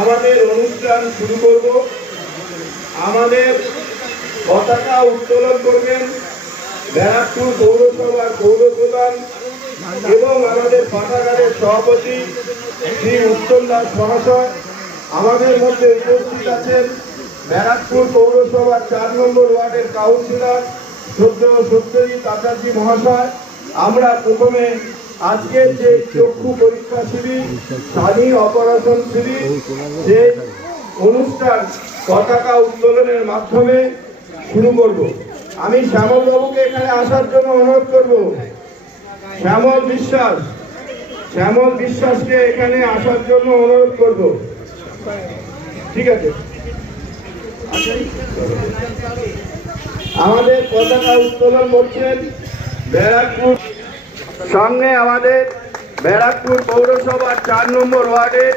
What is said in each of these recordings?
আমাদের অনুষ্ঠান শুরু করব। আমাদের পতাকা উত্তোলন করবেন ব্যারাকপুর পৌরসভার পৌর প্রধান এবং আমাদের পাঠাগারের সভাপতি শ্রী উত্তম দাস মহাশয়। আমাদের মধ্যে উপস্থিত আছেন ব্যারাকপুর পৌরসভার 4 নম্বর ওয়ার্ডের কাউন্সিলর সত্যজিৎ আচার্য মহাশয়। আমরা প্রথমে আজকের যে চক্ষু পরীক্ষা শিবির, স্থানীয় অপারেশন শিবির, যে অনুষ্ঠান পতাকা উত্তোলনের মাধ্যমে শুরু করব। আমি শ্যামল বাবুকে এখানে আসার জন্য অনুরোধ করব। শ্যামল বিশ্বাসকে এখানে আসার জন্য অনুরোধ করব। ঠিক আছে, আমাদের পতাকা উত্তোলন করছেন ব্যারাকপুর, সঙ্গে আমাদের ব্যারাকপুর পৌরসভার 4 নম্বর ওয়ার্ডের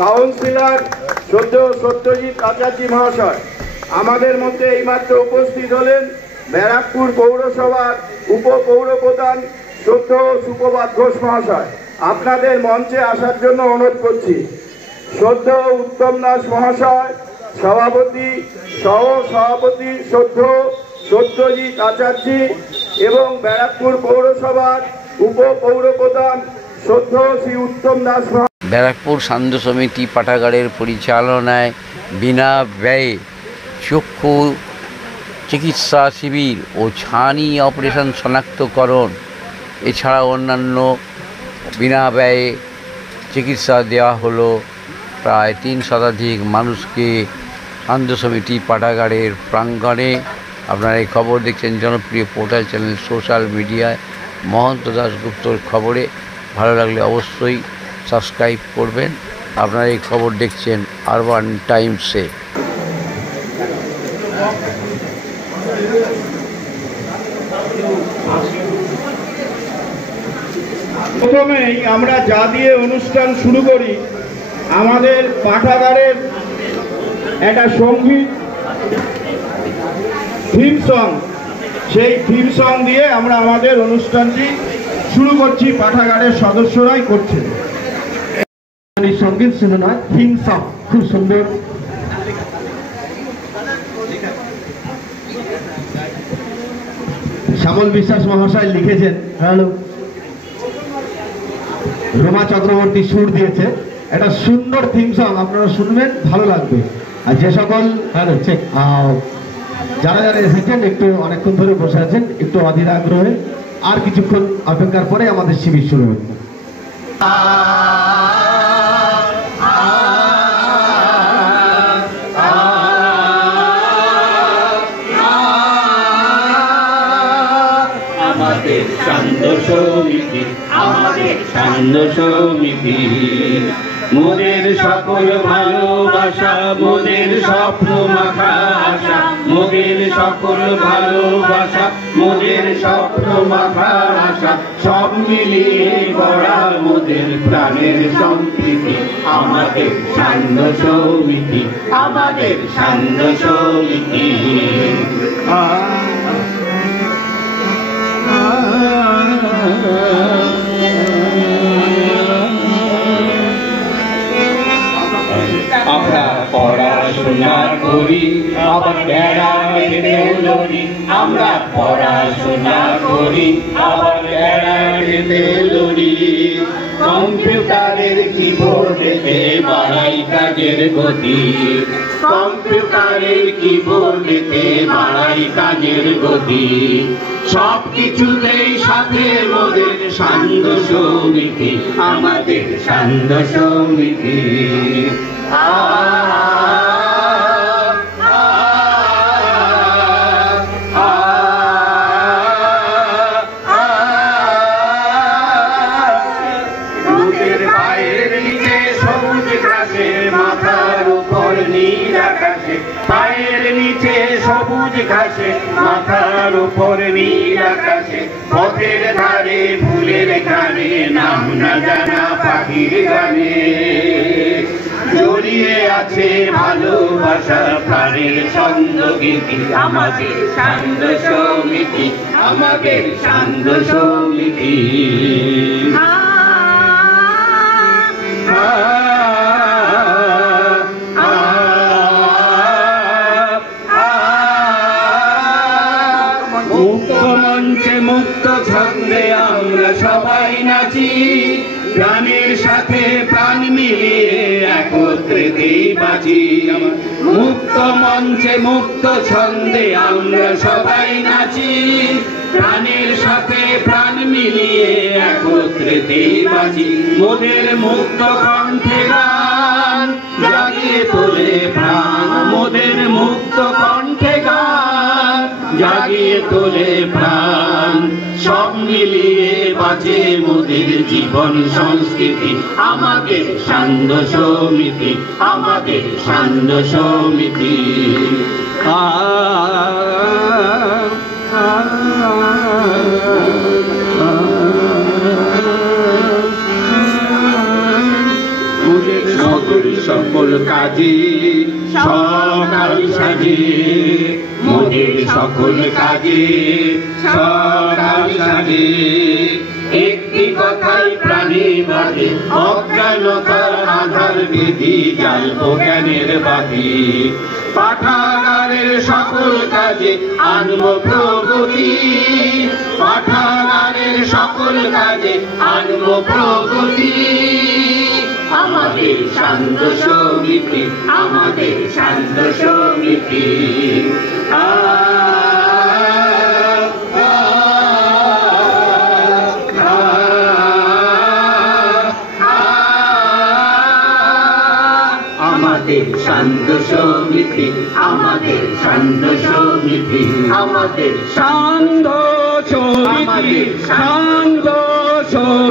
কাউন্সিলর সত্যজিৎ আচার্য মহাশয়। আমাদের মধ্যে এইমাত্র উপস্থিত হলেন ব্যারাকপুর পৌরসভার উপপৌর প্রধান সুপ্রভাত ঘোষ মহাশয়। আপনাদের মঞ্চে আসার জন্য অনুরোধ করছি। উত্তম দাস মহাশয় সভাপতি, সহ সভাপতি সত্যজিৎ আচার্য এবং ব্যারাকপুর পৌরসভার উপপৌর প্রধান শ্রী উত্তম দাস। ব্যারাকপুর সান্ধ্য সমিতি পাঠাগারের পরিচালনায় বিনা ব্যয়ে চক্ষু চিকিৎসা শিবির ও ছানি অপারেশন শনাক্তকরণ এছাড়া অন্যান্য বিনা ব্যয়ে চিকিৎসা দেওয়া হলো প্রায় 3 শতাধিক মানুষকে সান্ধ্য সমিতি পাঠাগারের প্রাঙ্গণে। আপনারা এই খবর দেখছেন জনপ্রিয় পোর্টাল চ্যানেল সোশ্যাল মিডিয়ায় মহন্ত দাশগুপ্তর খবরে। ভালো লাগলে অবশ্যই সাবস্ক্রাইব করবেন। আপনারা এই খবর দেখছেন আরবান টাইমসে। প্রথমেই আমরা যা দিয়ে অনুষ্ঠান শুরু করি, আমাদের পাঠাগারের একটা সঙ্গীত থিম সং, সেই থিম সং দিয়ে আমরা আমাদের অনুষ্ঠানটি শুরু করছি। পাঠাগারের সদস্যরাই করছে সঙ্গীত শুনে না, থিম সং খুব সুন্দর। শ্যামল বিশ্বাস মহাশয় লিখেছেন, হ্যালো। রোমা চক্রবর্তী সুর দিয়েছে। একটা সুন্দর থিম সং, আপনারা শুনবেন, ভালো লাগবে। আর যে সকল যারা যারা এসেছেন, একটু অনেকক্ষণ ধরে বসে আছেন, একটু অধীর আগ্রহে আর কিছুক্ষণ অপেক্ষার পরে আমাদের শিবির শুরু হবে। আমাদের সান্ধ্য সমিতি, আমাদের সান্ধ্য সমিতি, মোদের সকল ভালোবাসা, মোদের স্বপ্ন মাখা আশা, মোদের সকল ভালোবাসা, মোদের স্বপ্ন মাখা আশা, সব মিলিয়ে গড়া মোদের প্রাণের সম্প্রীতি। আমাদের সান্ধ্য সমিতি, আমাদের সান্ধ্য সমিতি। আমরা পড়াশোনা করি আবার বেড়াতে লড়ি, আমরা পড়াশোনা করি আবার বেড়াতে লড়ি। কম্পিউটারের কিবোর্ডেতে বাড়াই কাজের গতি, কম্পিউটারের কিবোর্ডেতে বাড়াই কাজের গতি। সব কিছুতেই সাথে মোদের সান্ধ্য সমিতি, আমাদের সান্ধ্য সমিতি। নদীর পায়ের নিচে সবুজ ঘাসে, মাথার উপর নীল আকাশে, পায়ের নিচে সবুজ ঘাসে, মাথার উপর নীল আকাশে, পথের ধারে ফুলের গানে, নাম না জানা পাখির গানে জড়িয়ে আছে ভালোবাসা, প্রাণের ছন্দ গীতি। আমাদের সান্ধ্য সমিতি, আমাদের সান্ধ্য সমিতি। মুক্ত মঞ্চে মুক্ত ছন্দে আমরা সবাই নাচি, প্রাণের সাথে প্রাণ মিলিয়ে একত্রেতেই বাঁচি। মুক্ত মঞ্চে মুক্ত ছন্দে আমরা সবাই নাচি, প্রাণের সাথে প্রাণ মিলিয়ে একত্রেতেই বাঁচি। মোদের মুক্ত কণ্ঠে গান জাগিয়ে তোলে প্রাণ, মোদের মুক্ত কণ্ঠে গান জাগিয়ে তোলে প্রাণ। সব মিলিয়ে বাঁচে মোদের জীবন সংস্কৃতি, আমাদের সান্ধ্য সমিতি, আমাদের সান্ধ্য সমিতি। মোদের সকল কাজে সকাল সাজে, মোদের সকল কাজে সকাল সাজে। একটি কথাই প্রাণে বাঁধে, অজ্ঞানতার আধার বিধি জাল্প জ্ঞানের বাতি। পাঠাগারের সকল কাজে আনব প্রগতি, পাঠাগারের সকল কাজে আনব প্রগতি। আমাদের সান্ধ্য সমিতি, আমাদের সান্ধ্য সমিতি। আমাদের সান্ধ্য সমিতি, আমাদের সান্ধ্য সমিতি, আমাদের সান্ধ্য সমিতি, সান্ধ্য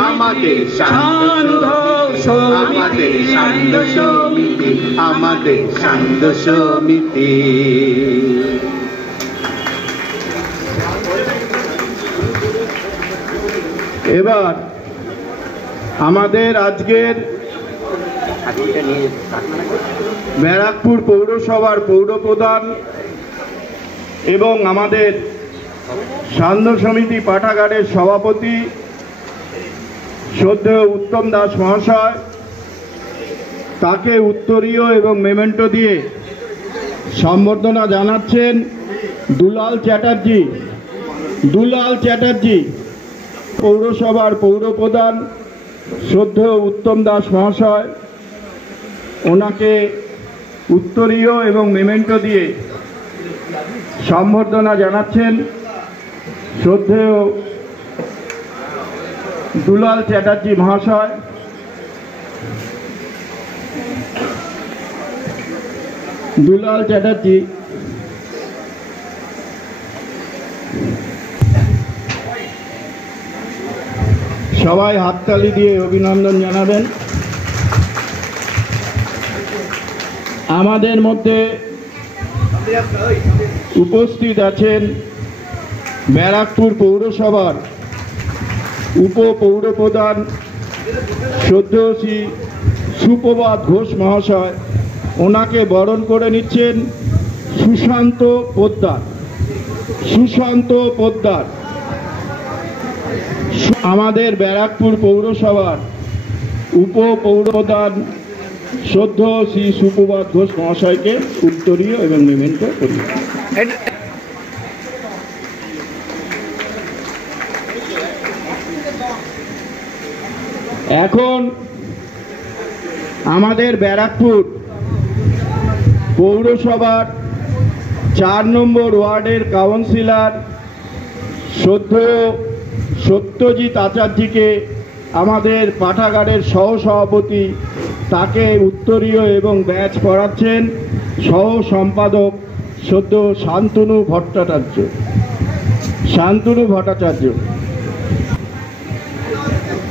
আমাদের সান্ধ্য আমাদের সান্ধ্য সমিতি, আমাদের সান্ধ্য সমিতি। এবার আমাদের আজকের ব্যারাকপুর পৌরসভার পৌরপ্রধান এবং আমাদের সান্ধ্য সমিতি পাঠাগারের সভাপতি শ্রদ্ধেয় উত্তম দাস মহাশয়, তাকে উত্তরীয় এবং মেমেন্টো দিয়ে সম্বর্ধনা জানাচ্ছেন দুলাল চ্যাটার্জি। দুলাল চ্যাটার্জি পৌরসভার পৌরপ্রধান শ্রদ্ধেয় উত্তম দাস মহাশয়, ওনাকে উত্তরীয় এবং মেমেন্টো দিয়ে সম্বর্ধনা জানাচ্ছেন শ্রদ্ধেয় দুলাল চ্যাটার্জি মহাশয়। দুলাল চ্যাটার্জি সবাই হাততালি দিয়ে অভিনন্দন জানাবেন। আমাদের মধ্যে উপস্থিত আছেন ব্যারাকপুর পৌরসভার উপপৌরপ্রধান শ্রদ্ধেয় শ্রী সুপ্রভাত ঘোষ মহাশয়, ওনাকে বরণ করে নিচ্ছেন সুশান্ত পোদ্দার। সুশান্ত পোদ্দার আমাদের ব্যারাকপুর পৌরসভার উপপৌরপ্রধান শ্রদ্ধেয় শ্রী সুপ্রভাত ঘোষ মহাশয়কে উত্তরীয় এবং মেমেন্টো করি। এখন আমাদের ব্যারাকপুর পৌরসভার 4 নম্বর ওয়ার্ডের কাউন্সিলর শ্রদ্ধেয় সত্যজিৎ আচার্যকে আমাদের পাঠাগারের সহসভাপতি, তাকে উত্তরীয় এবং ব্যাচ পড়াচ্ছেন সহ সম্পাদক শ্রদ্ধেয় শান্তনু ভট্টাচার্য। শান্তনু ভট্টাচার্য।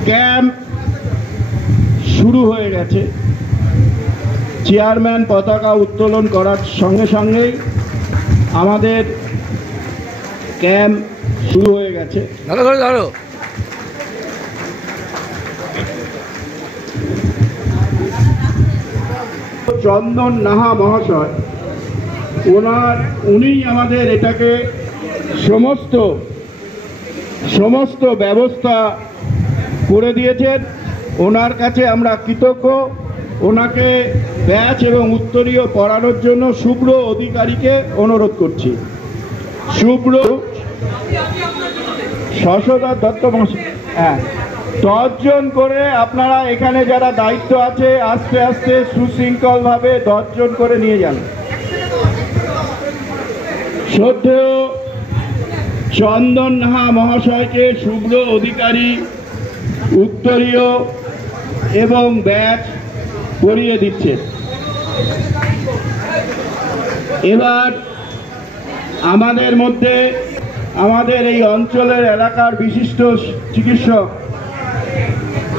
ক্যাম্প শুরু হয়ে গেছে। চেয়ারম্যান পতাকা উত্তোলন করার সঙ্গে সঙ্গেই আমাদের ক্যাম্প শুরু হয়ে গেছে। চন্দন নাহা মহাশয়, উনি আমাদের এটাকে সমস্ত ব্যবস্থা করে দিয়েছেন। ওনার কাছে আমরা কৃতজ্ঞ। ওনাকে ব্যাচ এবং উত্তরীয় পড়ানোর জন্য শুভ্র অধিকারীকে অনুরোধ করছি। শুভ্র শশধর দত্ত মহাশয়, হ্যাঁ, 10 জন করে আপনারা এখানে যারা দায়িত্ব আছে আস্তে আস্তে সুশৃঙ্খলভাবে 10 জন করে নিয়ে যান। শ্রদ্ধেয় চন্দন নাহা মহাশয়কে শুভ্র অধিকারী উত্তরীয় এবং ব্যাচ পরিয়ে দিচ্ছে। এবার আমাদের মধ্যে আমাদের এই অঞ্চলের এলাকার বিশিষ্ট চিকিৎসক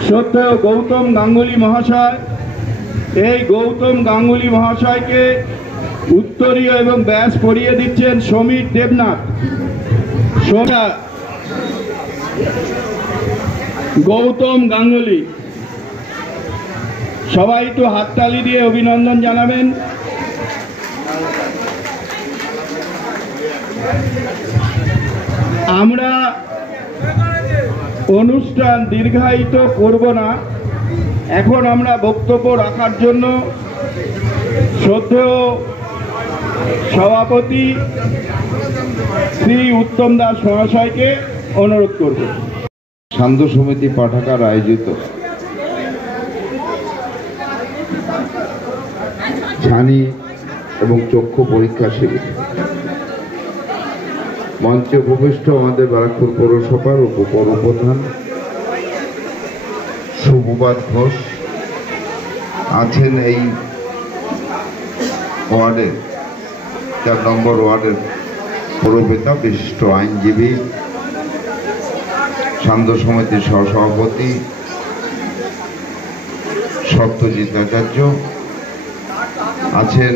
শ্রদ্ধেয় গৌতম গাঙ্গুলি মহাশয়, এই গৌতম গাঙ্গুলি মহাশয়কে উত্তরীয় এবং ব্যাচ পরিয়ে দিচ্ছেন সমীর দেবনাথ। গৌতম গাঙ্গুলি, সবাই একটু হাততালি দিয়ে অভিনন্দন জানাবেন। আমরা অনুষ্ঠান দীর্ঘায়িত করব না। এখন আমরা বক্তব্য রাখার জন্য শ্রদ্ধেয় সভাপতি শ্রী উত্তম দাস মহাশয়কে অনুরোধ করব। সান্ধ্য সমিতি পাঠাগার আয়োজিত ছানি এবং চক্ষু পরীক্ষা শিবির মঞ্চে উপবিষ্ট আমাদের ব্যারাকপুর পৌরসভার উপপ্রধান শুভবাদ ঘোষ আছেন, এই ওয়ার্ডের 4 নম্বর ওয়ার্ডের পৌরপিতা বিশিষ্ট আইনজীবী, সান্ধ্য সমিতির সহসভাপতি সত্যজিৎ আচার্য আছেন।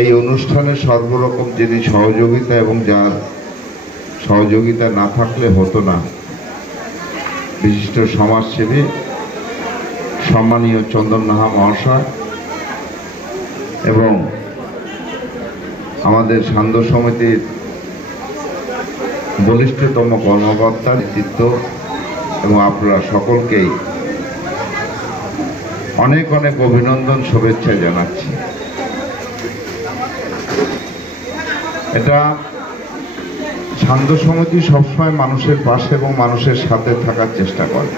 এই অনুষ্ঠানে সর্বরকম যিনি সহযোগিতা এবং যার সহযোগিতা না থাকলে হতো না, বিশিষ্ট সমাজসেবী সম্মানীয় চন্দন নাহা মহাশয় এবং আমাদের সান্ধ্য সমিতির বলিষ্ঠতম কর্মকর্তা নেতৃত্ব এবং আপনারা সকলকেই অনেক অনেক অভিনন্দন, শুভেচ্ছা জানাচ্ছি। এটা সান্ধ্য সমিতি সবসময় মানুষের পাশে এবং মানুষের সাথে থাকার চেষ্টা করে।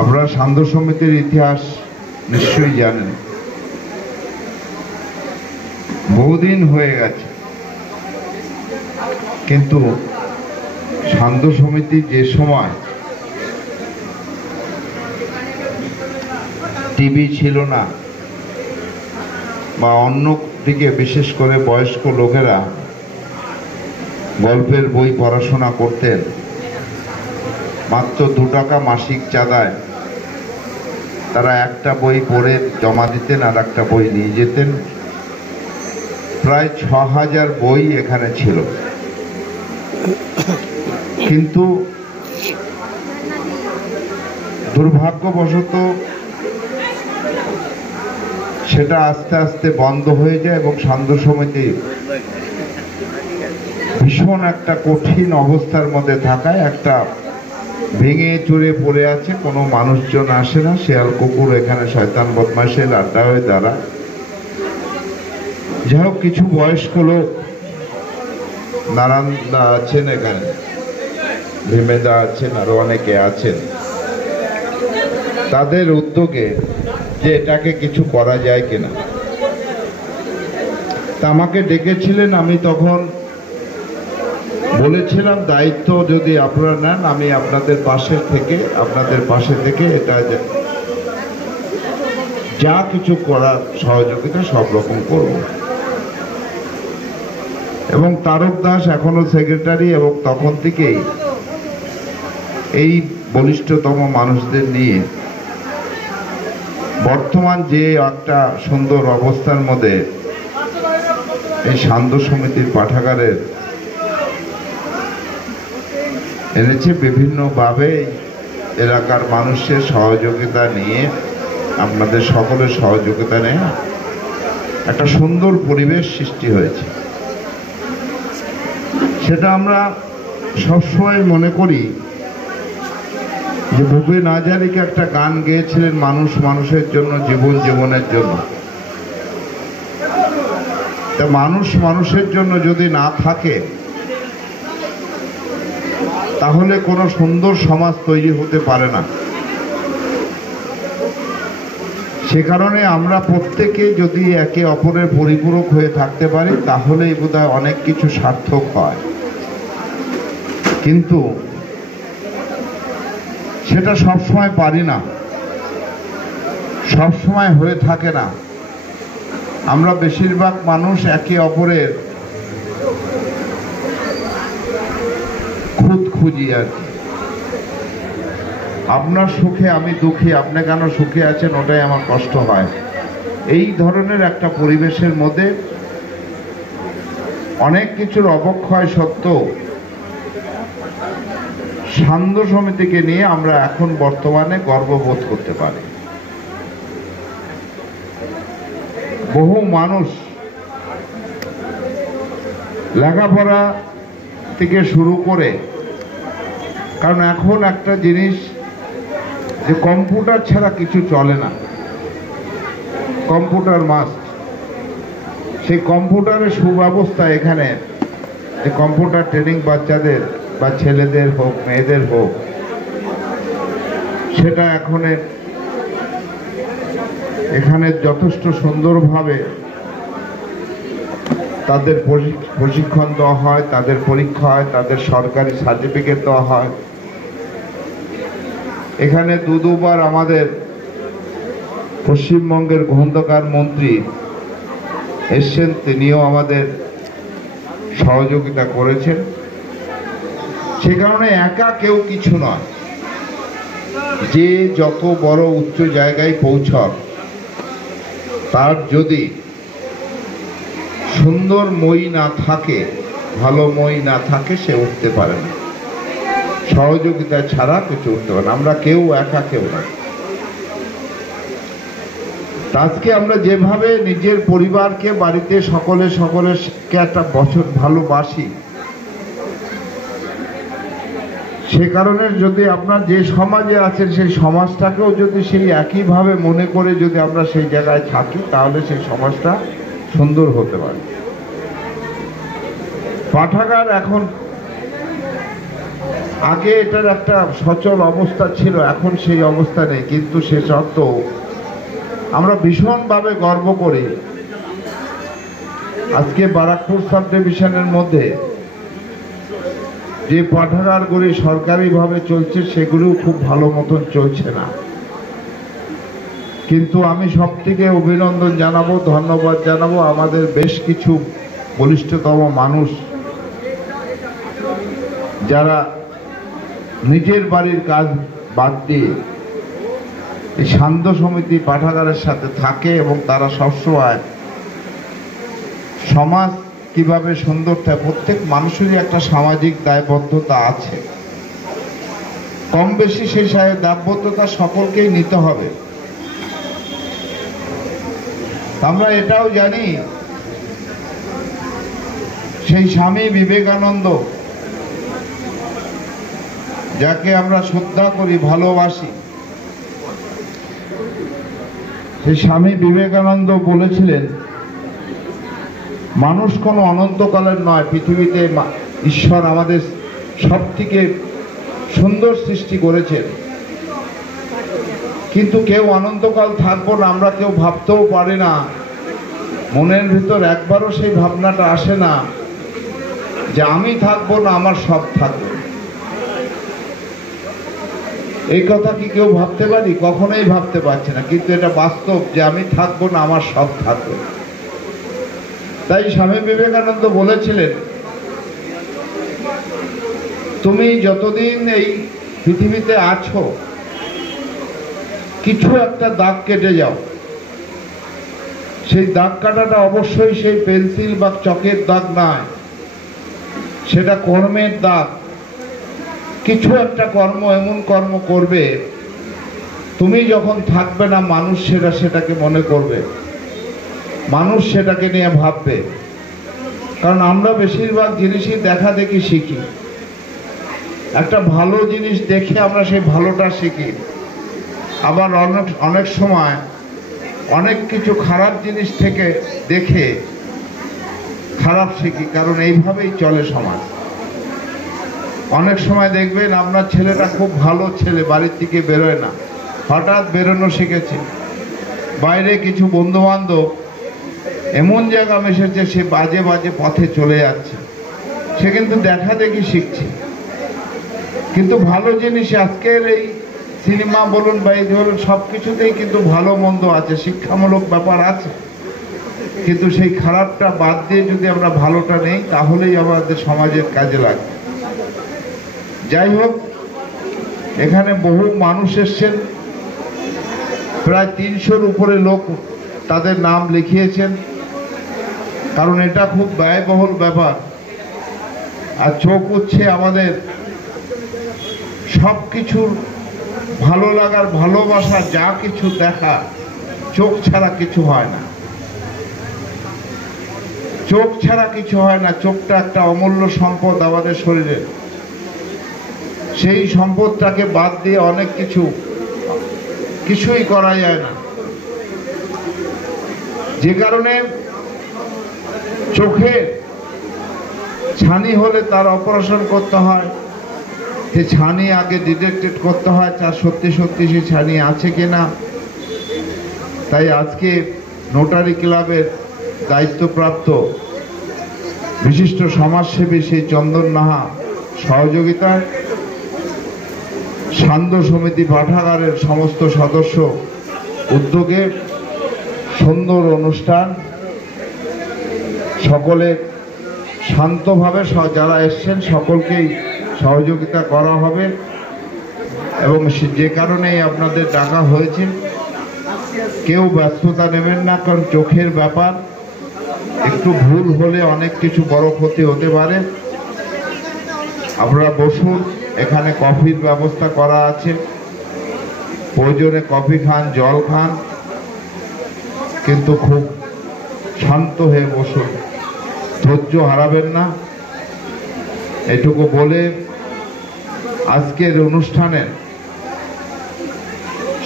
আপনারা সান্ধ্য সমিতির ইতিহাস নিশ্চয়ই জানেন, বহুদিন হয়ে গেছে, কিন্তু সান্ধ্য সমিতি যে সময় টিভি ছিল না বা অন্য দিকে বিশেষ করে বয়স্ক লোকেরা গল্পের বই পড়াশোনা করতেন, মাত্র 2 টাকা মাসিক চাঁদায় তারা একটা বই পড়ে জমা দিতেন আর একটা বই নিয়ে যেতেন। প্রায় 6000 বই এখানে ছিল, কিন্তু দুর্ভাগ্যবশত সেটা আস্তে আস্তে বন্ধ হয়ে যায় এবং সান্ধ্য সমিতি ভীষণ একটা কঠিন অবস্থার মধ্যে থাকায় একটা ভেঙে চুরে পড়ে আছে, কোনো মানুষজন আসে না, শেয়াল কুকুর এখানে শয়তান বদমাশের আড্ডা হয়ে দাঁড়া। যাই হোক, কিছু বয়স্ক লোক, নারায়ণদা আছেন এখানে, ভীমেদা আছেন, আরো অনেকে আছেন, তাদের উদ্যোগে যে এটাকে কিছু করা যায় কিনা, তা আমাকে ডেকেছিলেন। আমি তখন বলেছিলাম দায়িত্ব যদি আপনারা নেন, আমি আপনাদের পাশে থেকে এটা যা কিছু করার সহযোগিতা সব রকম করব। এবং তারক দাস এখনো সেক্রেটারি, এবং তখন থেকেই এই বলিষ্ঠতম মানুষদের নিয়ে বর্তমান যে একটা সুন্দর অবস্থার মধ্যে এই সান্ধ্য সমিতির পাঠাগারের এনেছে, বিভিন্নভাবে এলাকার মানুষের সহযোগিতা নিয়ে, আপনাদের সকলের সহযোগিতা নিয়ে একটা সুন্দর পরিবেশ সৃষ্টি হয়েছে। সেটা আমরা সবসময় মনে করি যে ভূপেন হাজারিকা একটা গান গেয়েছিলেন, মানুষ মানুষের জন্য, জীবন জীবনের জন্য। তা মানুষ মানুষের জন্য যদি না থাকে তাহলে কোনো সুন্দর সমাজ তৈরি হতে পারে না। সে কারণে আমরা প্রত্যেকে যদি একে অপরের পরিপূরক হয়ে থাকতে পারি তাহলেই বোধহয় অনেক কিছু সার্থক হয়, কিন্তু সেটা সবসময় পারি না, সবসময় হয়ে থাকে না। আমরা বেশিরভাগ মানুষ একে অপরের খুঁত খুঁজি আর কি। আপনার সুখে আমি দুঃখী, আপনি কেন সুখে আছেন ওটাই আমার কষ্ট হয়। এই ধরনের একটা পরিবেশের মধ্যে অনেক কিছুর অবক্ষয় সত্ত্বেও সান্ধ্য সমিতিকে নিয়ে আমরা এখন বর্তমানে গর্ববোধ করতে পারি। বহু মানুষ লেখাপড়া থেকে শুরু করে, কারণ এখন একটা জিনিস যে কম্পিউটার ছাড়া কিছু চলে না, কম্পিউটার মাস্ট। সেই কম্পিউটারের সুব্যবস্থা এখানে, যে কম্পিউটার ট্রেনিং বাচ্চাদের বা ছেলেদের হোক মেয়েদের হোক, সেটা এখানে যথেষ্ট সুন্দরভাবে তাদের প্রশিক্ষণ দেওয়া হয়, তাদের পরীক্ষা হয়, তাদের সরকারি সার্টিফিকেট দেওয়া হয়। এখানে দুবার আমাদের পশ্চিমবঙ্গের গ্রন্থকার মন্ত্রী এসছেন, তিনিও আমাদের সহযোগিতা করেছেন। সে কারণে একা কেউ কিছু নয়, যে যত বড় উচ্চ জায়গায় পৌঁছক, তার যদি সুন্দর মই না থাকে, ভালো মই না থাকে, সে উঠতে পারে না। সহযোগিতা ছাড়া কিছু উঠতে পারে না। আমরা কেউ একা কেউ না। আজকে আমরা যেভাবে নিজের পরিবারকে, বাড়িতে সকলেকে একটা বছর ভালোবাসি, সে কারণে যদি আপনার যে সমাজে আছেন সেই সমাজটাকেও যদি সেই একইভাবে মনে করে যদি আমরা সেই জায়গায় থাকি, তাহলে সেই সমাজটা সুন্দর হতে পারে। পাঠাগার এখন, আগে এটার একটা সচল অবস্থা ছিল, এখন সেই অবস্থা নেই, কিন্তু সে সত্ত্বেও আমরা ভীষণভাবে গর্ব করি। আজকে বারাকপুর সাব ডিভিশনের মধ্যে যে পাঠাগারগুলি সরকারিভাবে চলছে সেগুলো খুব ভালো মতন চলছে না, কিন্তু আমি সবথেকে অভিনন্দন জানাবো, ধন্যবাদ জানাবো আমাদের বেশ কিছু বলিষ্ঠতম মানুষ যারা নিজের বাড়ির কাজ বাদ দিয়ে এই সান্ধ্য সমিতি পাঠাগারের সাথে থাকে, এবং তারা সবসময় সমাজ কিভাবে সুন্দর থাকে, প্রত্যেক মানুষেরই একটা সামাজিক দায়বদ্ধতা আছে, কম বেশি সেই দায়বদ্ধতা সকলকেই নিতে হবে। আমরা এটাও জানি, সেই স্বামী বিবেকানন্দ, যাকে আমরা শ্রদ্ধা করি, ভালোবাসি, সেই স্বামী বিবেকানন্দ বলেছিলেন, মানুষ কোনো অনন্তকালের নয়, পৃথিবীতে ঈশ্বর আমাদের সব থেকে সুন্দর সৃষ্টি করেছেন, কিন্তু কেউ অনন্তকাল থাকবো না আমরা কেউ ভাবতেও পারি না। মনের ভিতর একবারও সেই ভাবনাটা আসে না যে আমি থাকবো না, আমার সব থাকবে। এই কথা কি কেউ ভাবতে পারি? কখনোই ভাবতে পারছি না, কিন্তু এটা বাস্তব যে আমি থাকবো না, আমার সব থাকবে। তাই স্বামী বিবেকানন্দ বলেছিলেন, তুমি যতদিন এই পৃথিবীতে আছো কিছু একটা দাগ কেটে যাও। সেই দাগ কাটাটা অবশ্যই সেই পেন্সিল বা চকের দাগ নয়, সেটা কর্মের দাগ। কিছু একটা কর্ম, এমন কর্ম করবে, তুমি যখন থাকবে না মানুষ সেটাকে মনে করবে, মানুষ সেটাকে নিয়ে ভাববে। কারণ আমরা বেশিরভাগ জিনিসই দেখা দেখি শিখি। একটা ভালো জিনিস দেখে আমরা সেই ভালোটা শিখি, আবার অনেক সময় অনেক কিছু খারাপ জিনিস থেকে দেখে খারাপ শিখি, কারণ এইভাবেই চলে সমাজ। অনেক সময় দেখবেন আপনার ছেলেটা খুব ভালো ছেলে, বাড়ির থেকে বেরোয় না, হঠাৎ বেরোনো শিখেছে, বাইরে কিছু বন্ধু বান্ধব এমন জায়গা মিশেছে সে বাজে বাজে পথে চলে যাচ্ছে, সে কিন্তু দেখা দেখি শিখছে। কিন্তু ভালো জিনিস আজকের এই সিনেমা বলুন বা এই ধরুন সব কিছুতেই কিন্তু ভালো মন্দ আছে, শিক্ষামূলক ব্যাপার আছে, কিন্তু সেই খারাপটা বাদ দিয়ে যদি আমরা ভালোটা নেই তাহলেই আমাদের সমাজের কাজে লাগবে। যাই হোক, এখানে বহু মানুষ এসছেন, প্রায় 300-র উপরে লোক তাদের নাম লিখিয়েছেন, কারণ এটা খুব ব্যয়বহুল ব্যাপার। আর চোখ উচ্ছে আমাদের সব কিছুর ভালো লাগার, ভালোবাসা, যা কিছু দেখা চোখ ছাড়া কিছু হয় না, চোখ ছাড়া কিছু হয় না। চোখটা একটা অমূল্য সম্পদ আমাদের শরীরে, সেই সম্পদটাকে বাদ দিয়ে অনেক কিছুই করা যায় না। যে কারণে চোখে ছানি হলে তার অপারেশন করতে হয়, সে ছানি আগে ডিটেক্টেড করতে হয় তার সত্যি সত্যি সে ছানি আছে কিনা। তাই আজকে নোটারি ক্লাবের দায়িত্বপ্রাপ্ত বিশিষ্ট সমাজসেবী সেই চন্দন নাহা সহযোগিতায় সান্ধ্য সমিতি পাঠাগারের সমস্ত সদস্য উদ্যোগে সুন্দর অনুষ্ঠান, সকলে শান্তভাবে যারা এসছেন সকলকেই সহযোগিতা করা হবে, এবং যে কারণেই আপনাদের ডাকা হয়েছে কেউ ব্যস্ততা নেবেন না, কারণ চোখের ব্যাপার, একটু ভুল হলে অনেক কিছু বড় ক্ষতি হতে পারে। আপনারা বসুন, এখানে কফির ব্যবস্থা করা আছে, প্রয়োজনে কফি খান, জল খান, কিন্তু খুব শান্ত হয়ে বসুন, ধৈর্য হারাবেন না। এটুকু বলে আজকের অনুষ্ঠানে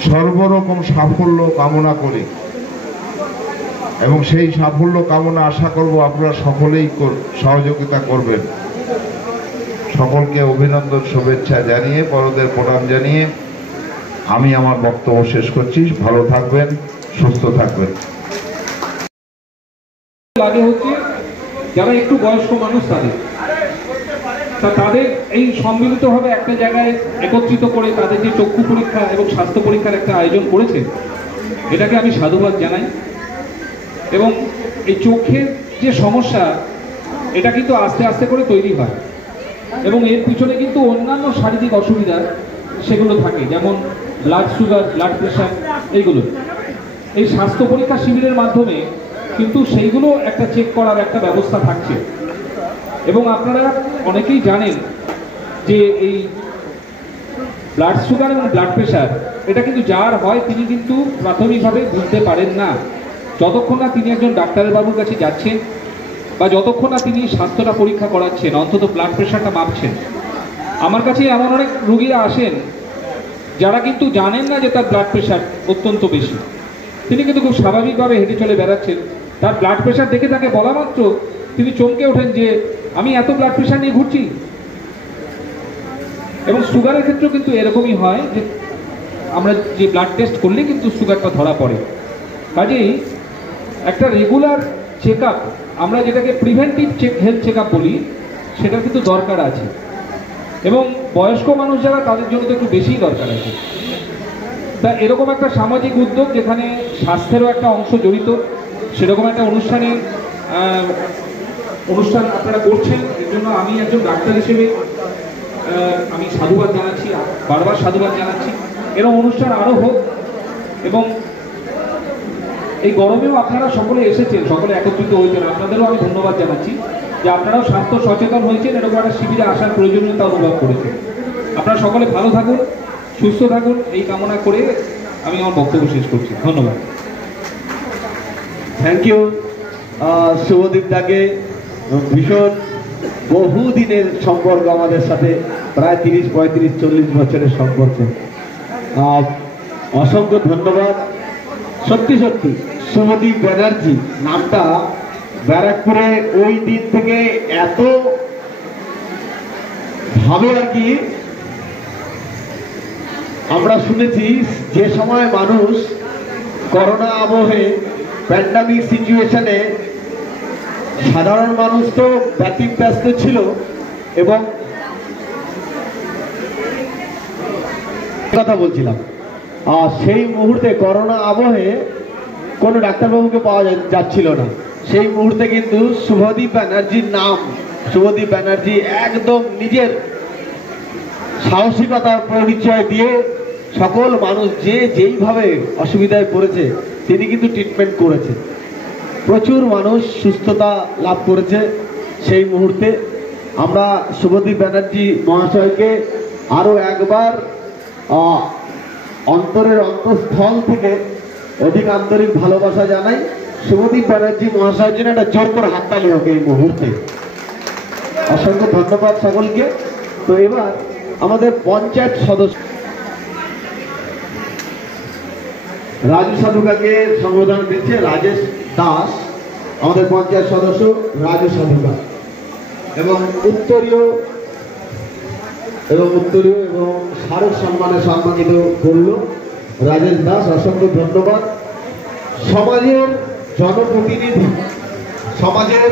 সর্বরকম সাফল্য কামনা করি, এবং সেই সাফল্য কামনা আশা করব আপনারা সকলেই সহযোগিতা করবেন। সকলকে অভিনন্দন, শুভেচ্ছা জানিয়ে, বড়দের প্রণাম জানিয়ে আমি আমার বক্তব্য শেষ করছি। ভালো থাকবেন, সুস্থ থাকবেন। লাগে হচ্ছে যারা একটু বয়স্ক মানুষ তাদের এই সম্মিলিতভাবে একটা জায়গায় একত্রিত করে তাদের যে চক্ষু পরীক্ষা এবং স্বাস্থ্য পরীক্ষার একটা আয়োজন করেছে, এটাকে আমি সাধুবাদ জানাই। এবং এই চোখের যে সমস্যা, এটা কিন্তু আস্তে আস্তে করে তৈরি হয়, এবং এর পিছনে কিন্তু অন্যান্য শারীরিক অসুবিধা সেগুলো থাকে, যেমন ব্লাড সুগার, ব্লাড প্রেশার, এইগুলো এই স্বাস্থ্য পরীক্ষা শিবিরের মাধ্যমে কিন্তু সেইগুলো একটা চেক করার একটা ব্যবস্থা থাকছে। এবং আপনারা অনেকেই জানেন যে এই ব্লাড সুগার এবং ব্লাড প্রেশার এটা কিন্তু যার হয় তিনি কিন্তু প্রাথমিকভাবে বুঝতে পারেন না, যতক্ষণ না তিনি একজন ডাক্তারের বাবুর কাছে যাচ্ছেন বা যতক্ষণ না তিনি স্বাস্থ্যটা পরীক্ষা করাচ্ছেন, অন্তত ব্লাড প্রেশারটা মাপছেন। আমার কাছে এমন অনেক রোগীরা আসেন যারা কিন্তু জানেন না যে তার ব্লাড প্রেশার অত্যন্ত বেশি, তিনি কিন্তু খুব স্বাভাবিকভাবে হেঁটে চলে বেড়াচ্ছেন, তার ব্লাড প্রেশার দেখে তাকে বলা মাত্র তিনি চমকে ওঠেন যে আমি এত ব্লাড প্রেশার নিয়ে ঘুরছি। এবং সুগারের ক্ষেত্রেও কিন্তু এরকমই হয় যে আমরা যে ব্লাড টেস্ট করলে কিন্তু সুগারটা ধরা পড়ে। কাজেই একটা রেগুলার চেক আপ, আমরা যেটাকে প্রিভেন্টিভ হেলথ চেক আপ বলি, সেটা কিন্তু দরকার আছে। এবং বয়স্ক মানুষ যারা তাদের জন্য তো একটু বেশিই দরকার আছে। তা এরকম একটা সামাজিক উদ্যোগ যেখানে স্বাস্থ্যেরও একটা অংশ জড়িত, সেরকম একটা অনুষ্ঠান আপনারা করছেন, এর জন্য আমি একজন ডাক্তার হিসেবে আমি সাধুবাদ জানাচ্ছি, বারবার সাধুবাদ জানাচ্ছি। এরকম অনুষ্ঠান আরও হোক, এবং এই গরমেও আপনারা সকলে এসেছেন, সকলে একত্রিত হয়েছেন, আপনাদেরও আমি ধন্যবাদ জানাচ্ছি যে আপনারাও স্বাস্থ্য সচেতন হয়েছেন, এরকম একটা শিবিরে আসার প্রয়োজনীয়তা অনুভব করেছেন। আপনারা সকলে ভালো থাকুন, সুস্থ থাকুন, এই কামনা করে আমি আমার বক্তব্য শেষ করছি। ধন্যবাদ। থ্যাংক ইউ শুভদীপ দাকে, ভীষণ বহুদিনের সম্পর্ক আমাদের সাথে। প্রায় 30, 35, 40 বছরের সম্পর্ক। অসংখ্য ধন্যবাদ। সত্যি সত্যি শুভদীপ ব্যানার্জি নামটা ব্যারাকপুরে ওই দিন থেকে এত ভালো আর কি আমরা শুনেছি, যে সময় মানুষ করোনা আবহে প্যান্ডামিক সিচুয়েশনে সাধারণ মানুষ তো ব্যতিব্যস্ত ছিল এবং কথা বলছিলাম সেই মুহূর্তে করোনা আবহে কোনো ডাক্তারবাবুকে পাওয়া যাচ্ছিল না। সেই মুহূর্তে কিন্তু শুভদীপ ব্যানার্জির নাম, শুভদীপ ব্যানার্জি একদম নিজের সাহসিকতার পরিচয় দিয়ে সকল মানুষ যে যেইভাবে অসুবিধায় পড়েছে তিনি কিন্তু ট্রিটমেন্ট করেছে। প্রচুর মানুষ সুস্থতা লাভ করেছে। সেই মুহূর্তে আমরা শুভদীপ ব্যানার্জি মহাশয়কে আরও একবার অন্তরের অন্তঃস্থল থেকে অধিক আন্তরিক ভালোবাসা জানাই। শুভদীপ ব্যানার্জি মহাশয়ের জন্য একটা জোর করে হাততালি হোক এই মুহূর্তে। অসংখ্য ধন্যবাদ সকলকে। তো এবার আমাদের পঞ্চায়েত সদস্য রাজু সাধুকাকে সম্বোধনা দিচ্ছে রাজেশ দাস, আমাদের পঞ্চায়েত সদস্য রাজু সাধুকা, এবং উত্তরীয় এবং স্মারক সম্মানে সম্মানিত করল রাজেশ দাস। অসংখ্য ধন্যবাদ। সমাজের জনপ্রতিনিধি, সমাজের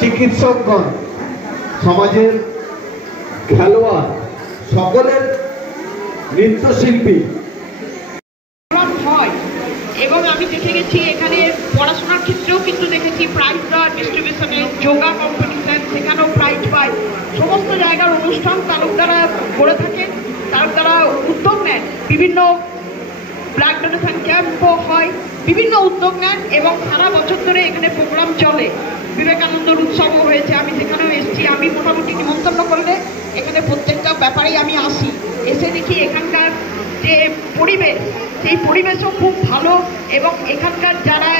চিকিৎসকগণ, সমাজের খেলোয়াড়, সকলের নৃত্যশিল্পী হয়। এবং আমি দেখে গেছি এখানে পড়াশোনার ক্ষেত্রেও কিন্তু দেখেছি প্রাইজ দেওয়া, ডিস্ট্রিবিউশনে যোগা কম্পিটিশন সেখানেও প্রাইজ পায়। সমস্ত জায়গার অনুষ্ঠান তালুকদারা করে থাকেন, তালুকদারা উদ্যোগ নেন, বিভিন্ন ব্লাড ডোনেশন ক্যাম্পও হয়, বিভিন্ন উদ্যোগ নেন এবং সারা বছর ধরে এখানে প্রোগ্রাম চলে। বিবেকানন্দর উৎসবও হয়েছে, আমি সেখানেও এসেছি। আমি মোটামুটি নিমন্ত্রণ করলে এখানে প্রত্যেকটা ব্যাপারেই আমি আসি, এসে দেখি এখানকার যে পরিবেশ, সেই পরিবেশও খুব ভালো। এবং এখানকার যারা,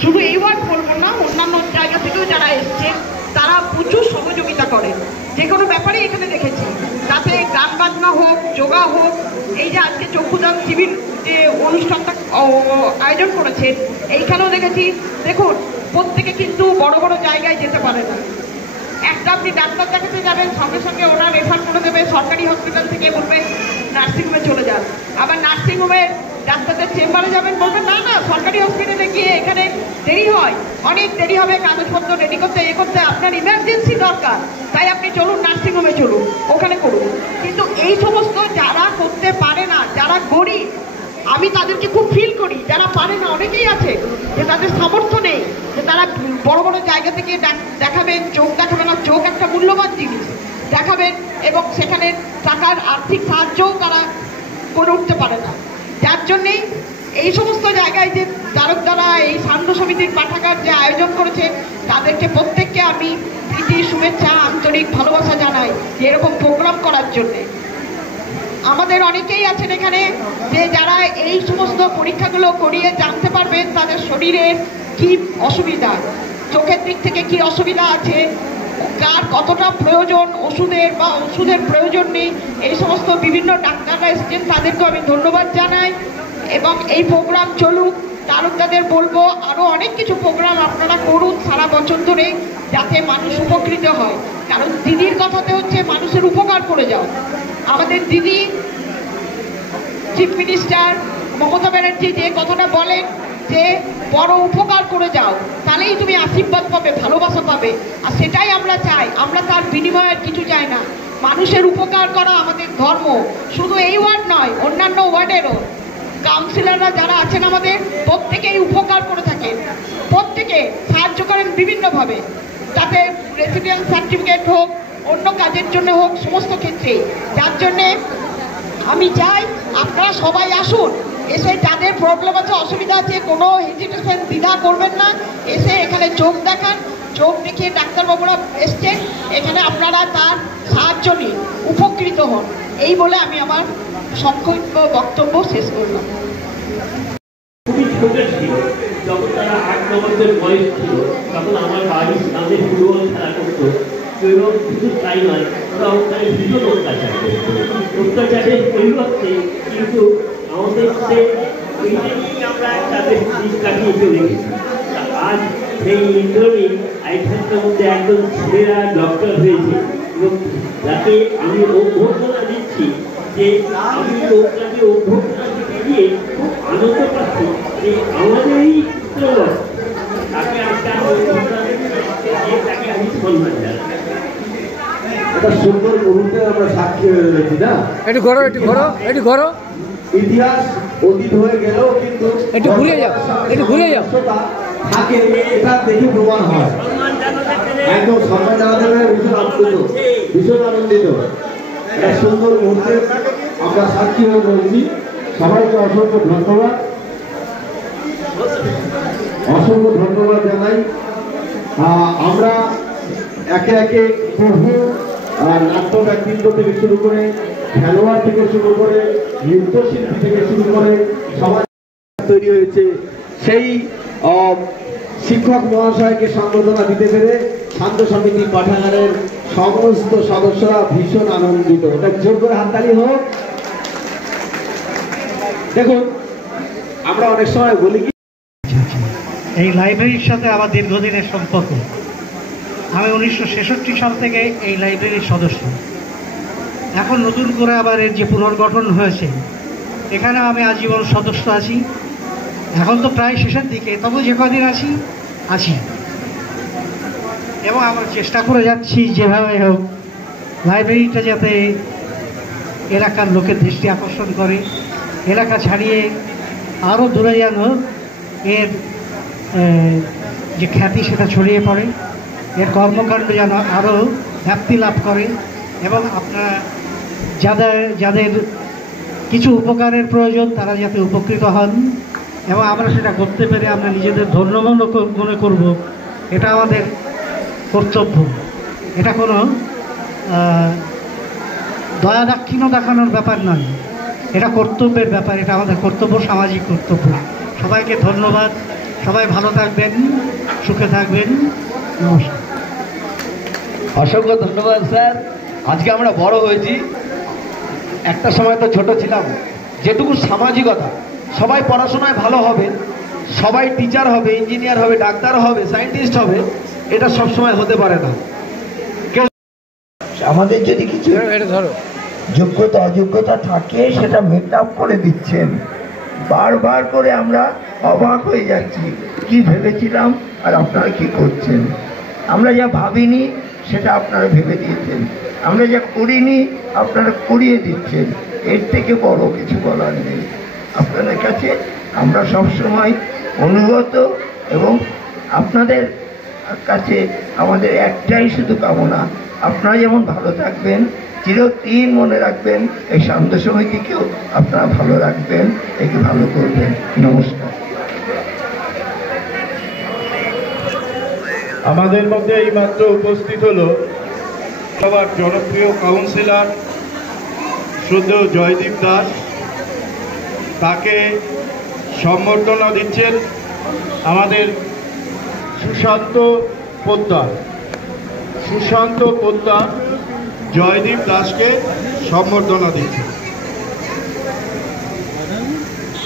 শুধু এই ওয়ার্ড বলবো না, অন্যান্য জায়গা থেকেও যারা এসছে তারা প্রচুর সহযোগিতা করে। যে কোনো ব্যাপারেই এখানে দেখেছি, তাতে গান বাজনা হোক, যোগা হোক, এই যে আজকে চক্ষুদান শিবির যে অনুষ্ঠানটা আয়োজন করেছে এইখানেও দেখেছি। দেখুন, প্রত্যেকে কিন্তু বড় বড় জায়গায় যেতে পারে না। একটা আপনি ডাক্তার দেখাতে যাবেন, সঙ্গে সঙ্গে ওরা রেফার করে দেবে সরকারি হসপিটাল থেকে, বলবে নার্সিংহোমে চলে যান। আবার নার্সিংহোমে ডাক্তারদের চেম্বারে যাবেন, বলবেন না না সরকারি হসপিটালে গিয়ে এখানে দেরি হয়, অনেক দেরি হবে, কাগজপত্র রেডি করতে করতে আপনার ইমার্জেন্সি দরকার, তাই আপনি চলুন নার্সিংহোমে চলুন, ওখানে করুন। কিন্তু এই সমস্ত যারা করতে পারে না, যারা গরিব, আমি তাদেরকে খুব ফিল করি। যারা পারে না, অনেকেই আছে যে তাদের সামর্থ্য নেই, যে তারা বড় বড় জায়গা থেকে দেখাবেন, চোখ দেখাবে না, চোখ একটা মূল্যবান জিনিস, দেখাবেন এবং সেখানে টাকার আর্থিক সাহায্যও তারা করে উঠতে পারে না। যার জন্যেই এই সমস্ত জায়গায় যে তারকদারা এই সান্ধ্য সমিতির পাঠাগার যে আয়োজন করেছে, তাদেরকে প্রত্যেককে আমি প্রীতি, শুভেচ্ছা, আন্তরিক ভালোবাসা জানাই যে এরকম প্রোগ্রাম করার জন্যে। আমাদের অনেকেই আছেন এখানে যে যারা এই সমস্ত পরীক্ষাগুলো করিয়ে জানতে পারবেন তাদের শরীরের কি অসুবিধা, চোখের দিক থেকে কি অসুবিধা আছে, কার কতটা প্রয়োজন ওষুধের বা ওষুধের প্রয়োজন নেই। এই সমস্ত বিভিন্ন ডাক্তাররা এসেছেন, তাদেরকে আমি ধন্যবাদ জানাই। এবং এই প্রোগ্রাম চলুক, তালুকদারদের বলবো আরও অনেক কিছু প্রোগ্রাম আপনারা করুন সারা বছর ধরে, যাতে মানুষ উপকৃত হয়। কারণ দিদির কথাতে হচ্ছে মানুষের উপকার করে যাও। আমাদের দিদি চিফ মিনিস্টার মমতা ব্যানার্জি যে কথাটা বলেন যে বড় উপকার করে যাও, তাহলেই তুমি আশীর্বাদ পাবে, ভালোবাসা পাবে। আর সেটাই আমরা চাই, আমরা তার বিনিময়ে কিছু চাই না। মানুষের উপকার করা আমাদের ধর্ম, শুধু এই ওয়ার্ড নয়, অন্যান্য ওয়ার্ডেরও কাউন্সিলররা যারা আছেন আমাদের, প্রত্যেকেই উপকার করে থাকেন, প্রত্যেকে সাহায্য করেন বিভিন্নভাবে, তাতে রেসিডেন্স সার্টিফিকেট হোক, অন্য কাজের জন্য হোক, সমস্ত ক্ষেত্রেই। যার জন্যে আমি চাই আপনারা সবাই আসুন, এসে যাদের প্রবলেম আছে, অসুবিধা আছে, কোনো হেজিটেশন দ্বিধা করবেন না, এসে এখানে চোখ দেখান। চোখ দেখিয়ে ডাক্তারবাবুরা এসছেন, এখানে আপনারা তার সাহায্য নিন, উপকৃত হন। এই বলে আমি আমার সংক্ষিপ্ত বক্তব্য শেষ করলাম। খুবই ছোট ছিল, যখন তারা 8-9 বছর বয়স ছিল, তখন আমার বাড়ির সামনে ফুটবল খেলা করতো। এবং শুধু তাই নয়, ওরা ওখানে ভীষণ অত্যাচার করতো। অত্যাচারের পরিবর্তে কিন্তু আমাদের সাথে ওইটা নিয়েই আমরা তাদের দিক কাটিয়ে চলে গেছি। আজ সেই ইন্দ্রনীল আইঠানটার মধ্যে একজন ছেলেরা ডক্টর হয়েছে এবং যাতে আমি অভ্যর্থনা দিচ্ছি যে আমি লোকটাকে অভ্যর্থনা দিতে গিয়ে খুব আনন্দ পাচ্ছি যে আমাদের এই চিত্রগত তাকে আজকে আমি অভ্যর্থনা দিয়ে তাকে আমি সম্মান জানাই। একটা সুন্দর মুহূর্তে আমরা সাক্ষী হয়ে রয়েছি না? একটু ঘোরো, একটু ঘোরো, একটু ঘোরো, ইতিহাস অতীত হয়ে গেলেও কিন্তু একটু ঘুরে যাও, একটু ঘুরে যাও। থাকে, এটা দেখে প্রমাণ হয়। একদম সম্মান জানাতে পেরে ভীষণ আনন্দিত। একটা সুন্দর মুহূর্তে আমরা সাক্ষী হয়ে রয়েছি। সবাইকে অসংখ্য ধন্যবাদ, অসংখ্য ধন্যবাদ জানাই। আমরা একে একে বহু নাট্য ব্যক্তিত্ব থেকে শুরু করে, খেলোয়াড় থেকে শুরু করে, নৃত্যশিল্পী থেকে শুরু করে সবাই তৈরি হয়েছে। সেই শিক্ষক মহাশয়কে সম্বোধনা দিতে পেরে শান্ত সমিতি পাঠাগারের সমস্ত সদস্যরা ভীষণ আনন্দিত। ওটা জোর করে হাততালি হোক। দেখুন, আমরা অনেক সময় বলি কি, এই লাইব্রেরির সাথে আমার দীর্ঘদিনের সম্পর্ক। আমি 1966 সাল থেকে এই লাইব্রেরির সদস্য। এখন নতুন করে আবার এর যে পুনর্গঠন হয়েছে, এখানে আমি আজীবন সদস্য আছি। এখন তো প্রায় শেষের দিকে, তবু যে কদিন আছি এবং আমরা চেষ্টা করে যাচ্ছি যেভাবে হোক লাইব্রেরিটা যাতে এলাকার লোকের দৃষ্টি আকর্ষণ করে, এলাকা ছাড়িয়ে আরও দূরে যেন এর যে খ্যাতি সেটা ছড়িয়ে পড়ে, এর কর্মকাণ্ড যেন আরও ব্যাপ্তি লাভ করে এবং আপনারা যাদের কিছু উপকারের প্রয়োজন তারা যাতে উপকৃত হন এবং আমরা সেটা করতে পেরে আমরা নিজেদের ধন্য মনে করব। এটা আমাদের কর্তব্য। এটা কোনো দয়া দাক্ষিণ্য দেখানোর ব্যাপার নয়, এটা কর্তব্যের ব্যাপার। এটা আমাদের কর্তব্য, সামাজিক কর্তব্য। সবাইকে ধন্যবাদ। সবাই ভালো থাকবেন, সুখে থাকবেন। নমস্কার। অসংখ্য ধন্যবাদ স্যার। আজকে আমরা বড় হয়েছি, একটা সময় তো ছোট ছিলাম। যেটুকু সামাজিকতা, সবাই পড়াশোনায় ভালো হবে, সবাই টিচার হবে, ইঞ্জিনিয়ার হবে, ডাক্তার হবে, সায়েন্টিস্ট হবে, এটা সবসময় হতে পারে না। আমাদের যদি কিছু যোগ্যতা অযোগ্যতা থাকে সেটা মেক আপ করে দিচ্ছেন। বারবার করে আমরা অবাক হয়ে যাচ্ছি, কি ভেবেছিলাম আর আপনারা কি করছেন। আমরা যা ভাবিনি সেটা আপনারা ভেবে দিয়েছেন, আমরা যা করিনি আপনারা করিয়ে দিচ্ছেন। এর থেকে বড় কিছু বলার নেই। আপনাদের কাছে আমরা সবসময় অনুগত এবং আপনাদের কাছে আমাদের একটাই শুধু কামনা, আপনারা যেমন ভালো থাকবেন, চিরদিন মনে রাখবেন এই শান্ত সমিতিকেও আপনারা ভালো রাখবেন, একে ভালো করবেন। নমস্কার। আমাদের মধ্যে এইমাত্র উপস্থিত হলো সবার জনপ্রিয় কাউন্সিলর শ্রদ্ধেয় জয়দীপ দাস। তাকে সম্বর্ধনা দিচ্ছেন আমাদের সুশান্ত পোদ্দার। সুশান্ত পোদ্দার জয়দীপ দাসকে সম্বর্ধনা দিচ্ছেন।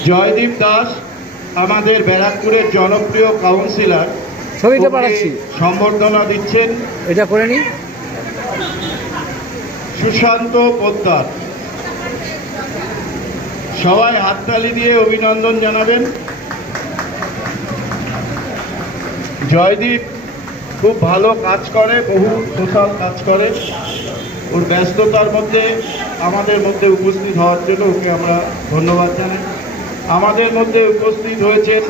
জয়দীপ দাস আমাদের ব্যারাকপুরের জনপ্রিয় কাউন্সিলর, সম্বর্ধনা দিচ্ছেন এটা করে নি সুশান্ত পোদ্দার। সবাই হাততালি দিয়ে অভিনন্দন জানাবেন। জয়দীপ খুব ভালো কাজ করে, বহু সোশ্যাল কাজ করে। ওর ব্যস্ততার মধ্যে আমাদের মধ্যে উপস্থিত হওয়ার জন্য ওকে আমরা ধন্যবাদ জানাই। আমাদের মধ্যে উপস্থিত হয়েছেন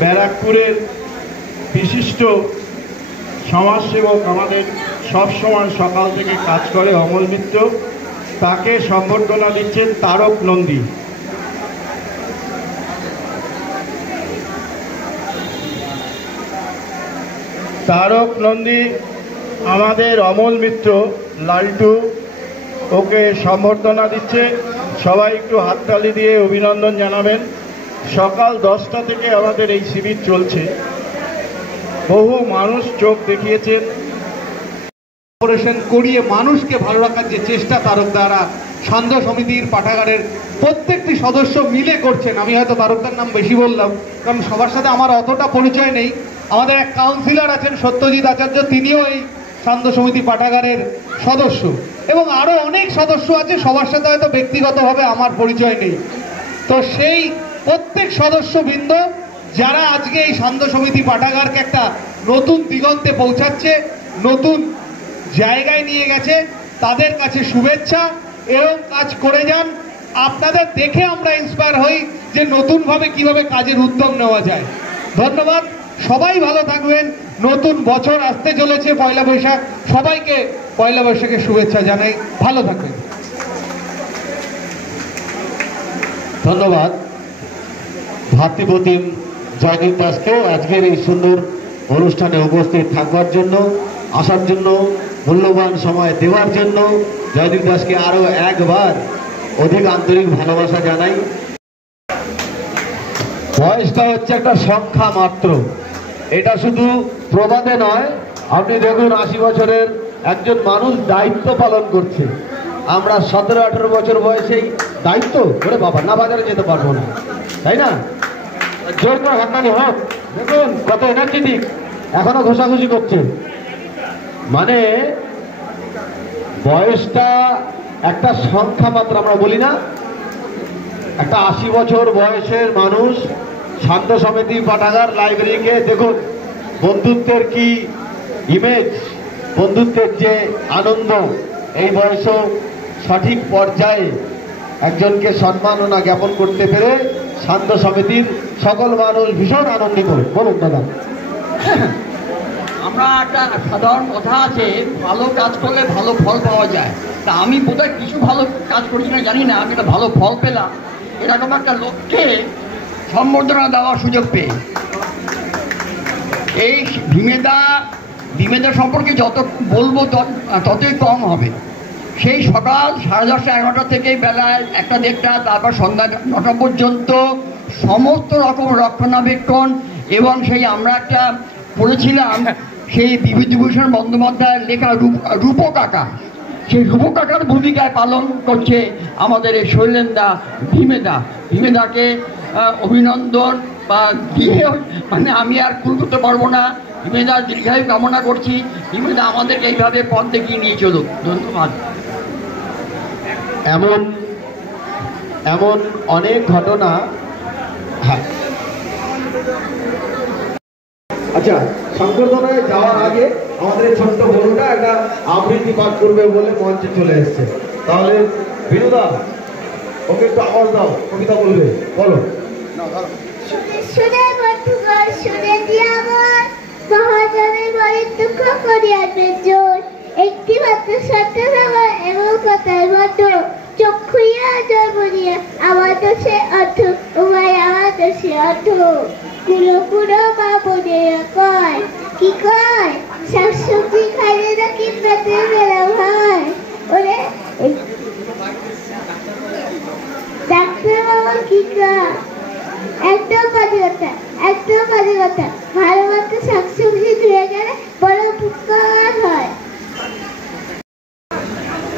ব্যারাকপুরের বিশিষ্ট সমাজসেবক, আমাদের সবসময় সকাল থেকে কাজ করে অমল মিত্র। তাকে সম্বর্ধনা দিচ্ছেন তারক নন্দী। তারক নন্দী আমাদের অমল মিত্র লালটু, ওকে সম্বর্ধনা দিচ্ছে। সবাই একটু হাততালি দিয়ে অভিনন্দন জানাবেন। সকাল 10টা থেকে আমাদের এই শিবির চলছে, বহু মানুষ চোখ দেখিয়েছেন। অপারেশন করিয়ে মানুষকে ভালো রাখার যে চেষ্টা তারকদারা সান্ধ্য সমিতির পাঠাগারের প্রত্যেকটি সদস্য মিলে করছেন। আমি হয়তো তারকদার নাম বেশি বললাম, কারণ সবার সাথে আমার অতটা পরিচয় নেই। আমাদের এক কাউন্সিলর আছেন সত্যজিৎ আচার্য, তিনিও এই সান্ধ্য সমিতি পাঠাগারের সদস্য, এবং আরো অনেক সদস্য আছে, সবার সাথে হয়তো ব্যক্তিগতভাবে আমার পরিচয় নেই। তো সেই প্রত্যেক সদস্যবৃন্দ যারা আজকে এই সান্ধ্য সমিতি পাঠাগারকে একটা নতুন দিগন্তে পৌঁছাচ্ছে, নতুন জায়গায় নিয়ে গেছে, তাদের কাছে শুভেচ্ছা। এরকম কাজ করে যান, আপনাদের দেখে আমরা ইন্সপায়ার হই যে নতুনভাবে কিভাবে কাজের উদ্যোগ নেওয়া যায়। ধন্যবাদ, সবাই ভালো থাকবেন। নতুন বছর আসতে চলেছে, পয়লা বৈশাখ, সবাইকে পয়লা বৈশাখের শুভেচ্ছা জানাই। ভালো থাকবেন। ধন্যবাদ ভাতৃপ্রতিম জয়দীপ দাসকেও আজকের এই সুন্দর অনুষ্ঠানে উপস্থিত থাকবার জন্য, আসার জন্য, মূল্যবান সময় দেওয়ার জন্য জয়দীপ দাসকে আরো একবার অধিক আন্তরিক ভালোবাসা জানাই। বয়সটা হচ্ছে একটা সংখ্যা মাত্র, এটা শুধু প্রবাদে নয়। আপনি দেখুন 80 বছরের একজন মানুষ দায়িত্ব পালন করছে। আমরা 17-18 বছর বয়সেই দায়িত্ব করে বাবা না বাজারে যেতে পারবো না, তাই না? জোর করে হাততালি হোক। দেখুন কত এনার্জেটিক, এখনো ঘোষাঘুষি করছে। মানে বয়সটা একটা সংখ্যা মাত্র, আমরা বলি না? একটা 80 বছর বয়সের মানুষ সান্ধ্য সমিতি পাঠাগার লাইব্রেরিকে দেখুন, বন্ধুত্বের কি ইমেজ, বন্ধুত্বের যে আনন্দ, এই বয়সেও সঠিক পর্যায়ে একজনকে সম্মাননা জ্ঞাপন করতে পেরে সান্ধ্য সমিতির সকল মানুষ ভীষণ আনন্দিত। বলুন দাদা। আমরা একটা সাধারণ কথা আছে, ভালো কাজ করলে ভালো ফল পাওয়া যায়। তা আমি বোধহয় কিছু ভালো কাজ করছি না জানি না, আমি একটা ভালো ফল পেলাম এরকম একটা লোককে সম্বর্ধনা দেওয়ার সুযোগ পেয়ে। এই ভীমেদা সম্পর্কে যত বলবো ততই কম হবে। সেই সকাল 10:30 11টা থেকে বেলায় 1টা 1:30, তারপর সন্ধ্যা 9টা পর্যন্ত সমস্ত রকম রক্ষণাবেক্ষণ, এবং সেই আমরা একটা পড়েছিলাম সেই বিভূতিভূষণ বন্দ্যোপাধ্যায়ের লেখা রূপকাকা, সেই রূপকাকার ভূমিকায় পালন করছে আমাদের এই শৈলেন্দা ভীমেদাকে অভিনন্দন বা দিয়ে মানে আমি আর কুল করতে পারবো না। ভীমেদার দীর্ঘায়ু কামনা করছি। ভীমেদা আমাদেরকে এইভাবে পথ দেখিয়ে নিয়ে চলুক। ধন্যবাদ। এমন অনেক ঘটনা। হ্যাঁ, আচ্ছা, সংবর্ধনায় যাওয়ার আগে আমাদের ছোট্ট বড়টা একটা আবৃত্তি পাঠ করবে বলে মঞ্চে চলে এসছে। তাহলে বিনুদা, ওকে একটু আওয়াজ দাও, কবিতা বলবে, বলো। শুনে বন্ধুগণ, শুনে আমার মহাজনের বলে দুঃখ করিয়াছে জোর, একটি মাত্র সত্য আমার এবং কথার মতো চক্ষুইয়া জন্মনিয়া আমার দোষে অর্থ, উমায় আমার দোষে অর্থ। কুলো কুলো মা বোনেরা কয়, কি কয়? শাকসবজি খাইলে নাকি পেটের বেলা হয়। ওরে ডাক্তার বাবা কি কয়? একদম বাজে কথা, একদম বাজে কথা। ভালো মতো শাকসবজি ধুয়ে গেলে বড় উপকার হয়।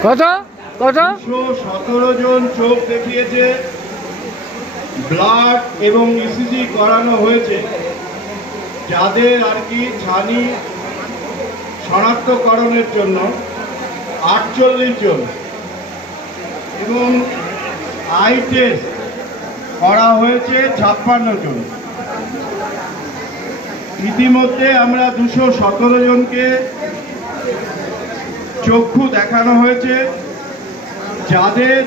কত কত 217 জন চোখ দেখিয়েছে, ব্লাড এবং ইসিজি করানো হয়েছে। যাদের আর কি ছানি শনাক্তকরণের জন্য 48 জন, এবং আই টেস্ট করা হয়েছে 56 জন। ইতিমধ্যে আমরা 217 জনকে চক্ষু দেখানো হয়েছে। যাদের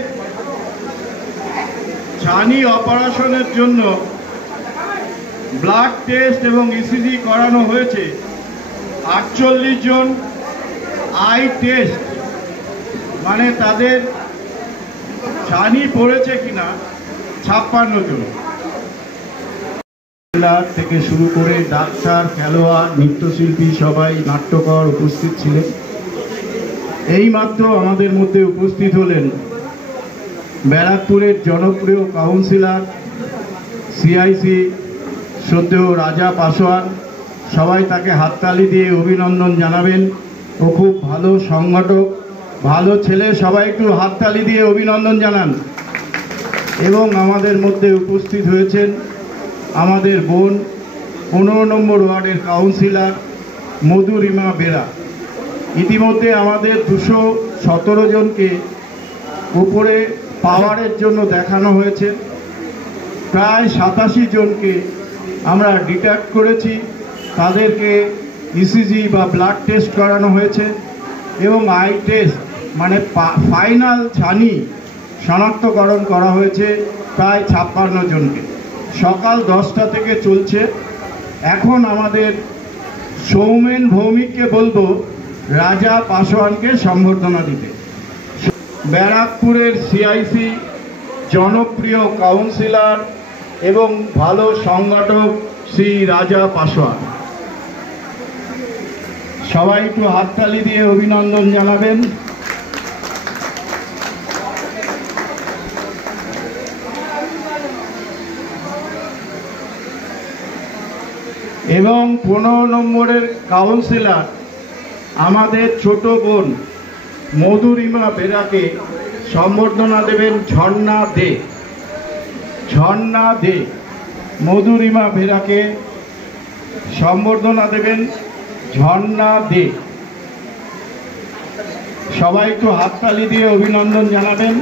ছানি অপারেশনের জন্য ব্লাড টেস্ট এবং ইসিজি করানো হয়েছে 48 জন। আই টেস্ট মানে তাদের ছানি পড়েছে কিনা 56 জন। থেকে শুরু করে ডাক্তার, খেলোয়াড়, নৃত্যশিল্পী সবাই, নাট্যকর উপস্থিত ছিলেন। এইমাত্র আমাদের মধ্যে উপস্থিত হলেন ব্যারাকপুরের জনপ্রিয় কাউন্সিলর, সিআইসি শ্রদ্ধেয় রাজা পাসোয়ান। সবাই তাকে হাততালি দিয়ে অভিনন্দন জানাবেন। ও খুব ভালো সংগঠক, ভালো ছেলে। সবাই একটু হাততালি দিয়ে অভিনন্দন জানান। এবং আমাদের মধ্যে উপস্থিত হয়েছেন আমাদের বোন 15 নম্বর ওয়ার্ডের কাউন্সিলর মধুরিমা বেরা। ইতিমধ্যে আমাদের 217 জনকে উপরে পাওয়ারের জন্য দেখানো হয়েছে। প্রায় 87 জনকে আমরা ডিটেক্ট করেছি, তাদেরকে ইসিজি বা ব্লাড টেস্ট করানো হয়েছে এবং আই টেস্ট মানে ফাইনাল ছানি শনাক্তকরণ করা হয়েছে প্রায় 56 জনকে। সকাল 10টা থেকে চলছে। এখন আমাদের সৌমেন ভৌমিককে বলবো রাজা পাসোয়ানকে সম্বর্ধনা দিতে। ব্যারাকপুরের সিআইসি, জনপ্রিয় কাউন্সিলর এবং ভালো সংগঠক শ্রী রাজা পাসোয়ান। সবাই একটু হাততালি দিয়ে অভিনন্দন জানাবেন। এবং 15 নম্বরের কাউন্সিলর আমাদের ছোট বোন মধুরিমা বেরাকে সম্বর্ধনা দেবেন ঝর্ণা দে। ঝর্ণা দে মধুরিমা বেরাকে সম্বর্ধনা দেবেন ঝর্ণা দে। সবাই একটু হাততালি দিয়ে অভিনন্দন জানাবেন।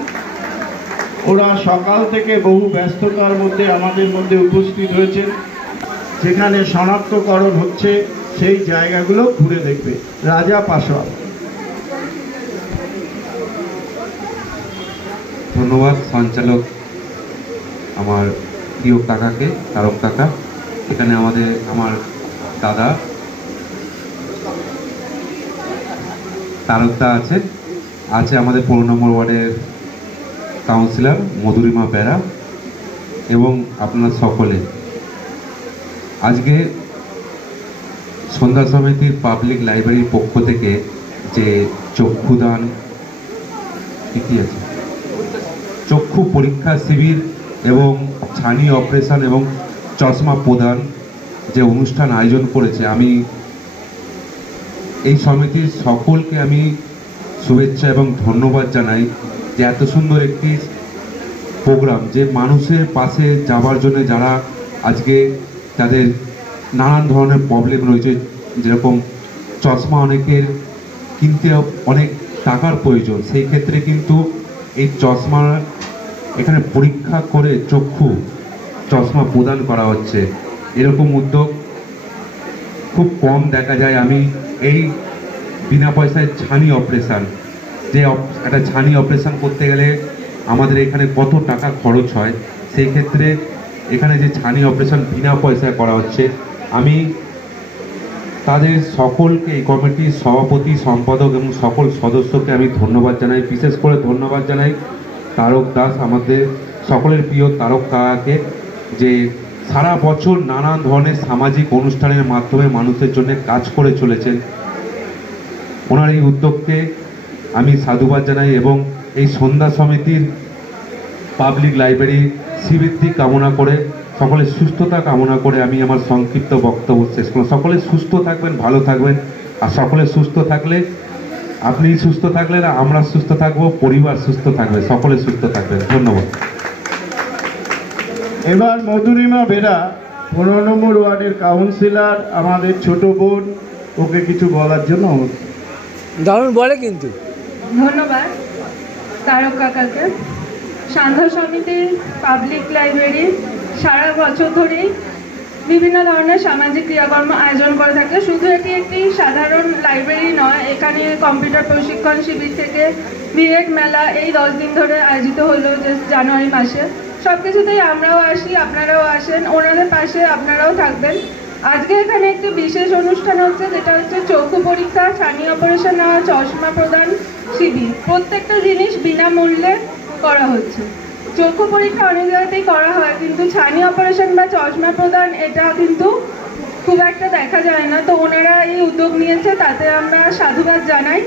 ওরা সকাল থেকে বহু ব্যস্ততার মধ্যে আমাদের মধ্যে উপস্থিত হয়েছেন। যেখানে শনাক্তকরণ হচ্ছে সেই জায়গাগুলো ঘুরে দেখবে। রাজা পাসোয়ান। ধন্যবাদ সঞ্চালক আমার প্রিয় কাকাকে, তারক কাকা। এখানে আমার দাদা তারকদা আছে আমাদের 15 নম্বর ওয়ার্ডের কাউন্সিলর মধুরিমা বেরা এবং আপনারা সকলে। আজকে সন্ধ্যা সমিতির পাবলিক লাইব্রেরির পক্ষ থেকে যে চক্ষুদান আছে, চক্ষু পরীক্ষা শিবির এবং ছানি অপারেশন এবং চশমা প্রদান যে অনুষ্ঠান আয়োজন করেছে, আমি এই সমিতির সকলকে আমি শুভেচ্ছা এবং ধন্যবাদ জানাই যে এত সুন্দর একটি প্রোগ্রাম, যে মানুষের পাশে যাবার জন্য যারা আজকে তাদের নানান ধরনের প্রবলেম রয়েছে, যেরকম চশমা অনেকের কিনতে অনেক টাকার প্রয়োজন, সেই ক্ষেত্রে কিন্তু এই চশমা এখানে পরীক্ষা করে চশমা প্রদান করা হচ্ছে। এরকম উদ্যোগ খুব কম দেখা যায়। আমি এই বিনা পয়সায় ছানি অপারেশন, যে একটা ছানি অপারেশন করতে গেলে আমাদের এখানে কত টাকা খরচ হয়, সেই ক্ষেত্রে এখানে যে ছানি অপারেশন বিনা পয়সায় করা হচ্ছে, আমি তাদের সকলকে, এই কমিটির সভাপতি, সম্পাদক এবং সকল সদস্যকে আমি ধন্যবাদ জানাই। বিশেষ করে ধন্যবাদ জানাই তারক দাস, আমাদের সকলের প্রিয় তারক কাকাকে, যে সারা বছর নানান ধরনের সামাজিক অনুষ্ঠানের মাধ্যমে মানুষের জন্য কাজ করে চলেছেন। ওনার এই উদ্যোগকে আমি সাধুবাদ জানাই এবং এই সন্ধ্যা সমিতির পাবলিক লাইব্রেরি শ্রীবৃদ্ধি কামনা করে, সকলের সুস্থতা কামনা করে আমি আমার সংক্ষিপ্ত বক্তব্য শেষ করলাম। সকলে সুস্থ থাকবেন, ভালো থাকবেন। আর সকলে সুস্থ থাকলে, আপনি সুস্থ থাকলে না আমরা সুস্থ থাকবো, পরিবার সুস্থ থাকবে, সকলে সুস্থ থাকবেন। ধন্যবাদ। এবার মধুরিমা বেরা 15 নম্বর ওয়ার্ডের কাউন্সিলর, আমাদের ছোট বোন, ওকে কিছু বলার জন্য দারুণ বলে কিন্তু। ধন্যবাদ তারক কাকাকে। সন্ধ্যা সমিতির পাবলিক লাইব্রেরি সারা বছর ধরেই বিভিন্ন ধরনের সামাজিক ক্রিয়াকর্ম আয়োজন করে থাকে। শুধু এটি একটি সাধারণ লাইব্রেরি নয়, এখানে কম্পিউটার প্রশিক্ষণ শিবির থেকে বিএড মেলা এই 10 দিন ধরে আয়োজিত হলো জানুয়ারি মাসে। সব কিছুতেই আমরাও আসি, আপনারাও আসেন, ওনাদের পাশে আপনারাও থাকবেন। আজকে এখানে একটি বিশেষ অনুষ্ঠান হচ্ছে, যেটা হচ্ছে চক্ষু পরীক্ষা, ছানি অপারেশন নেওয়া, চশমা প্রদান শিবির। প্রত্যেকটা জিনিস বিনামূল্যে করা হচ্ছে। চক্ষু পরীক্ষা অনেক জায়গাতেই করা হয়, কিন্তু ছানি অপারেশন বা চশমা প্রদান এটা কিন্তু খুব একটা দেখা যায় না। তো ওনারা এই উদ্যোগ নিয়েছে, তাতে আমরা সাধুবাদ জানাই।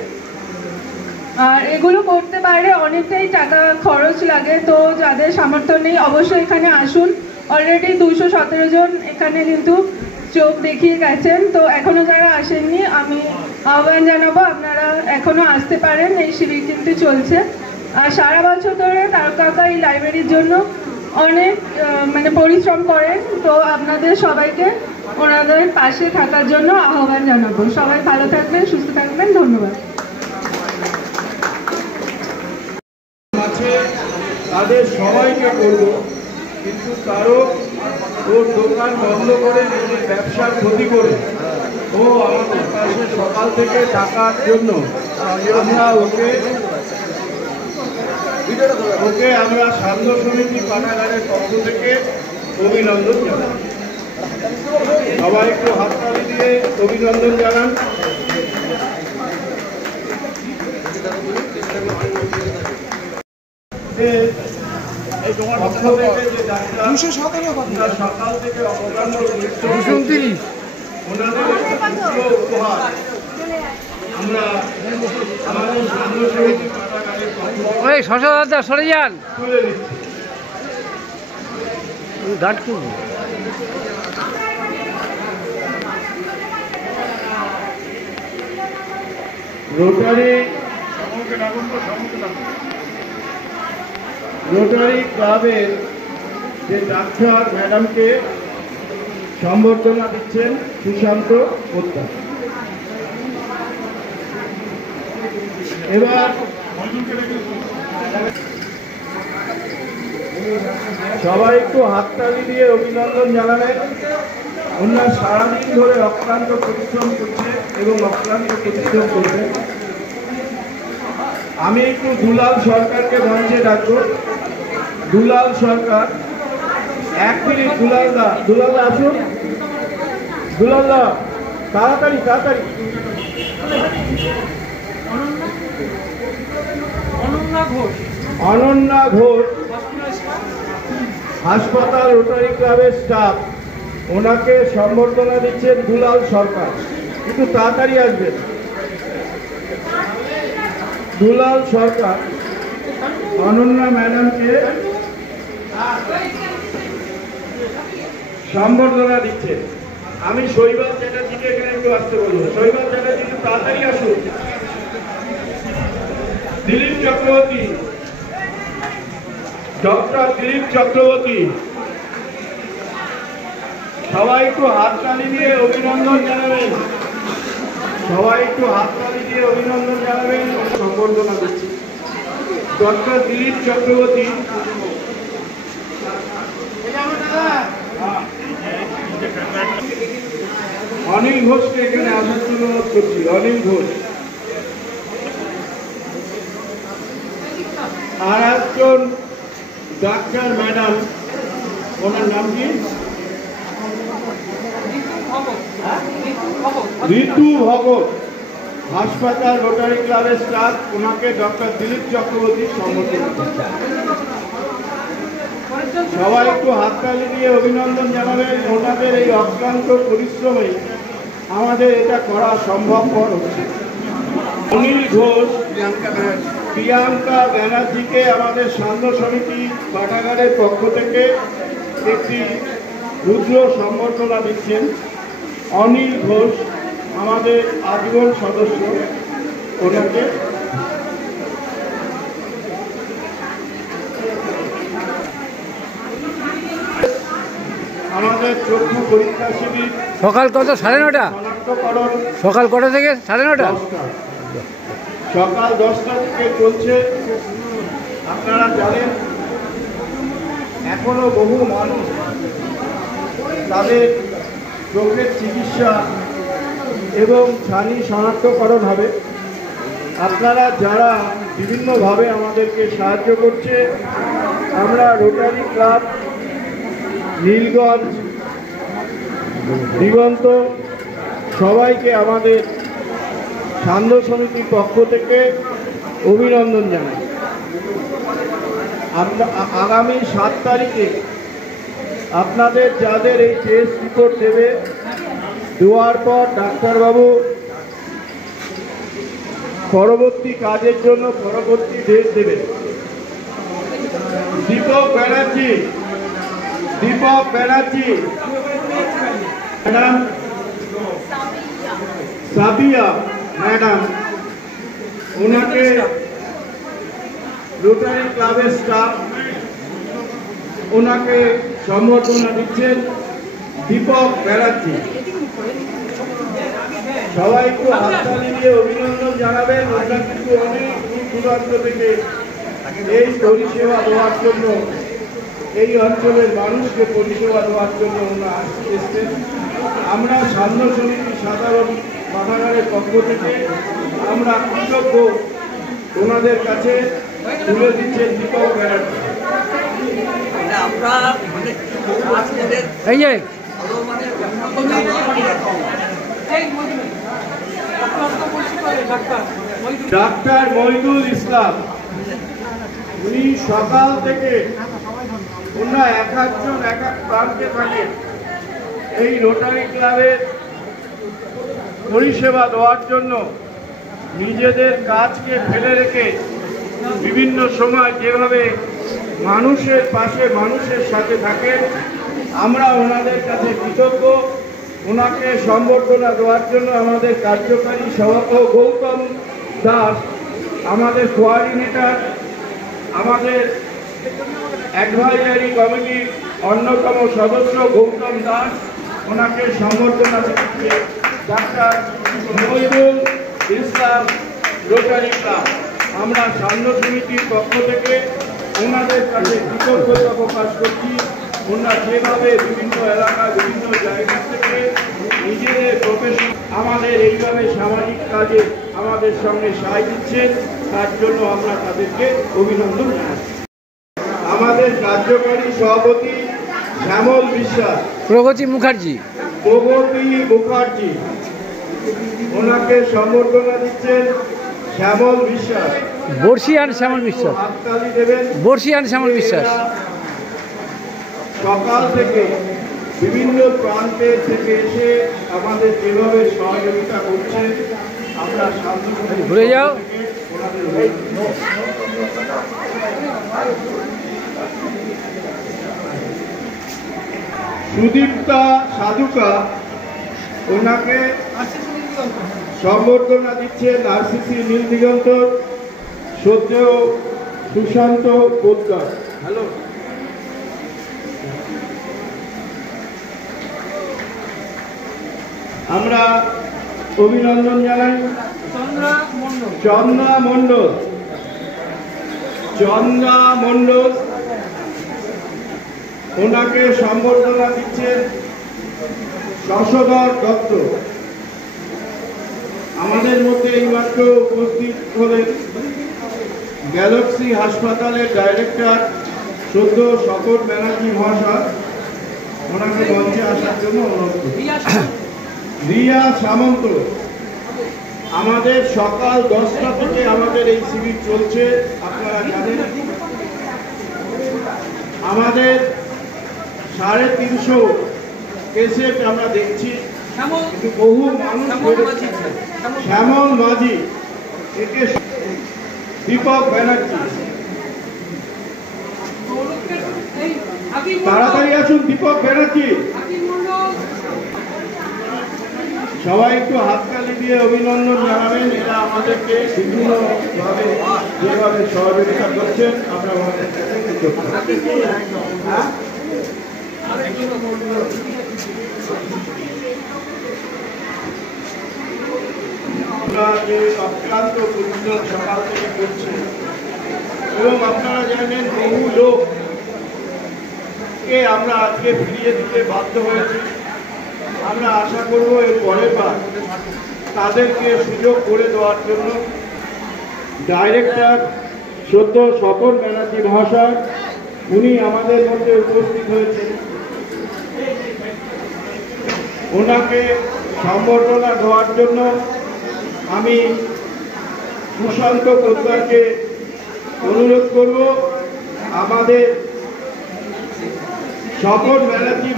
আর এগুলো করতে পারলে অনেকটাই টাকা খরচ লাগে, তো যাদের সামর্থ্য নেই অবশ্যই এখানে আসুন। অলরেডি 217 জন এখানে কিন্তু চোখ দেখিয়ে গেছেন, তো এখনো যারা আসেননি আমি আহ্বান জানাবো আপনারা এখনো আসতে পারেন, এই শিবির কিন্তু চলছে। আর সারা বছর ধরে তারকাকা এই লাইব্রেরির জন্য অনেক পরিশ্রম করেন, তো আপনাদের সবাইকে ওনাদের পাশে থাকার জন্য আহ্বান জানাবো। সবাই ভালো থাকবেন, সুস্থ থাকবেন, ধন্যবাদ। তাদের সবাইকে করব, কিন্তু কারো ওর দোকান বন্ধ করে নিজের ব্যবসার ক্ষতি করে ও আমাদের পাশে সকাল থেকে টাকার জন্য আমরা ওকে আমরা সান্ধ্য সমিতি পাঠাগারের পক্ষ থেকে অভিনন্দন জানাই। সবাই একটু হাততালি দিয়ে অভিনন্দন জানান। সকাল থেকে আমরা আমাদের সান্ধ্য সমিতি পাঠাগারের সরে যান। রোটারি ক্লাবের যে ডাক্তার ম্যাডামকে সম্বর্ধনা দিচ্ছেন সুশান্ত পোদ্দার। এবার সবাই একটু হাততালি দিয়ে অভিনন্দন জানাবেন। ওনারা সারাদিন ধরে অক্লান্ত পরিশ্রম করছে এবং অক্লান্ত পরিশ্রম করবে। আমি একটু দুলাল সরকারকে মঞ্চে ডাকবো। দুলাল সরকার, 1 মিনিট। দুলালদা আসুন। দুলালদা তাড়াতাড়ি। অনন্যা ঘোষ হাসপাতাল রোটারি ক্লাবের স্টাফ, ওনাকে সম্বর্ধনা দিচ্ছেন দুলাল সরকার। একটু তাড়াতাড়ি আসবেন। দুলাল সরকার অনন্যা ম্যাডামকে সম্বর্ধনা দিচ্ছে। আমি শৈবাল চ্যাটার্জিকে এখানে একটু আসতে বলবো। শৈবাল চ্যাটার্জি একটু তাড়াতাড়ি আসুন। দিলীপ চক্রবর্তী, ডক্টর দিলীপ চক্রবর্তী, সবাই একটু হাততালি দিয়ে অভিনন্দন জানাবেন। সম্বর্ধনা দিচ্ছি ডক্টর দিলীপ চক্রবর্তী। অনিল ঘোষকে এখানে আসার জন্য অনুরোধ করছি। অনিল ঘোষ। আর একজন ডাক্তার ম্যাডাম, ওনার নাম কি? ঋতু ভগত, হাসপাতাল রোটারি ক্লাবের স্টাফ, ওনাকে ডক্টর দিলীপ চক্রবর্তী সম্বোধন করছে। সবাই একটু হাততালি দিয়ে অভিনন্দন জানাবেন। ওনাদের এই অক্লান্ত পরিশ্রমে আমাদের এটা করা সম্ভবপর হচ্ছে। অনিল ঘোষ, প্রিয়াঙ্কা ব্যানার্জিকে আমাদের সান্ধ্য সমিতি পাঠাগারের পক্ষ থেকে একটি রুদ্র সম্বর্ধনা দিচ্ছেন। অনিল ঘোষ আমাদের আজীবন সদস্য, ওনাকে আমাদের চক্ষু পরীক্ষা শিবির সকাল কত? 9:30। সকাল কটা থেকে? 9:30। সকাল 10টা থেকে চলছে। আপনারা জানেন এখনো বহু মানুষ তাদের চোখের চিকিৎসা এবং ছানি শনাক্তকরণ হবে। আপনারা যারা বিভিন্নভাবে আমাদেরকে সাহায্য করছে, আমরা রোটারি ক্লাব নীলগঞ্জ, দিগন্ত সবাইকে আমাদের সান্ধ্য সমিতির পক্ষ থেকে অভিনন্দন জানাই। আগামী 7 তারিখে আপনাদের যাদের এই টেস্ট রিপোর্ট দেবে, দেওয়ার পর ডাক্তারবাবু পরবর্তী কাজের জন্য পরবর্তী ডেট দেবেন। দীপক ব্যানার্জি, ম্যাডাম সাবিয়া ম্যাডাম, ওনাকে রোটারি ক্লাবের স্টাফ ওনাকে সম্বর্ধনা দিচ্ছেন দীপক ব্যানার্জি। সবাই একটু হাততালি দিয়ে অভিনন্দন জানাবেন। ওনারা কিন্তু অনেক দূর দূরান্ত থেকে এই পরিষেবা দেওয়ার জন্য, এই অঞ্চলের মানুষকে পরিষেবা দেওয়ার জন্য ওনারা এসেছেন। আমরা সান্ধ্য সমিতি সাধারণ পাঠাগারের পক্ষ থেকে আমরা কৃতজ্ঞ। ওনাদের কাছে তুলে দিচ্ছেন দীপক ব্যানার্জি। এই যে ডাক্তার মহিদুল ইসলাম, উনি সকাল থেকে ওনারা এক একজন এক এক প্রান্তে থাকেন এই রোটারি ক্লাবের পরিষেবা দেওয়ার জন্য। নিজেদের কাজকে ফেলে রেখে বিভিন্ন সময় যেভাবে মানুষের পাশে মানুষের সাথে থাকেন, আমরা ওনাদের কাছে কৃতজ্ঞ। ওনাকে সম্বর্ধনা দেওয়ার জন্য আমাদের কার্যকারী সভাপতি গৌতম দাস, আমাদের কোঅর্ডিনেটর, আমাদের অ্যাডভাইজারি কমিটির অন্যতম সদস্য গৌতম দাস, ওনাকে সম্বর্ধনা দিচ্ছে ডাক্তার মহিদুল ইসলাম, রোটারি ক্লাব। আমরা সান্ধ্য সমিতির পক্ষ থেকে ওনাদের কাছে কৃতজ্ঞতা প্রকাশ করছি। ওনারা যেভাবে বিভিন্ন এলাকা বিভিন্ন জায়গা থেকে নিজেদের প্রফেশন আমাদের এইভাবে সামাজিক কাজে আমাদের সঙ্গে সাহায্য দিচ্ছেন, তার জন্য আমরা তাদেরকে অভিনন্দন জানাচ্ছি। আমাদের কার্যকারী সভাপতি শ্যামল বিশ্বাস, প্রগতি মুখার্জি, ওনাকে সম্বর্ধনা দিচ্ছেন শ্যামল বিশ্বাস, বর্ষিয়ান শ্যামল বিশ্বাস, হাততালি দেবেন। বর্ষিয়ান শ্যামল বিশ্বাস সকাল থেকে বিভিন্ন প্রান্তে থেকে এসে আমাদের যেভাবে সহযোগিতা করছেন, আমরা ঘুরে যাও। সুদীপ্তা সাধুকা, ওনাকে সম্বর্ধনা দিচ্ছেন আরসিসি নীল দিগন্ত শ্রদ্ধেয় সুশান্ত পোদ্দার। হ্যালো, আমরা অভিনন্দন জানাই চন্দ্রা মণ্ডল, ওনাকে সম্বর্ধনা দিচ্ছেন শশধর দত্ত। আমাদের মধ্যে এইমাত্র উপস্থিত হলেন গ্যালাক্সি হাসপাতালের ডাইরেক্টর শ্রদ্ধেয় শকট ব্যানার্জি মহাশয়, ওনাকে মঞ্চে আসার জন্য অনুরোধ করি। রিয়া সামন্ত, আমাদের সকাল 10টা থেকে আমাদের এই শিবির চলছে, আপনারা জানেন। আমাদের 350 পেশেন্ট আমরা দেখছি, কিন্তু বহু মানুষ বেরোচ্ছে। শ্যামল মাঝি, একে দীপক ব্যানার্জি, তাড়াতাড়ি আসুন। দীপক ব্যানার্জি, সবাই একটু হাততালি দিয়ে অভিনন্দন জানাবেন। এরা আমাদেরকে বিভিন্নভাবে যেভাবে সহযোগিতা করছেন, আমরা আমাদের যে অক্লান্ত পরিশ্রম সকাল থেকে করছে, এবং আপনারা জানেন বহু লোককে আমরা আজকে ফিরিয়ে দিতে বাধ্য হয়েছি। আমরা আশা করব এর পরের বার তাদেরকে সুযোগ করে দেওয়ার জন্য। ডাইরেক্টর শ্রদ্ধেয় শকট ব্যানার্জি মহাশয়, উনি আমাদের মধ্যে উপস্থিত হয়েছেন। ওনাকে সম্বর্ধনা দেওয়ার জন্য আমি সুশান্ত পোদ্দারকে অনুরোধ করব। আমাদের শকট ব্যানার্জি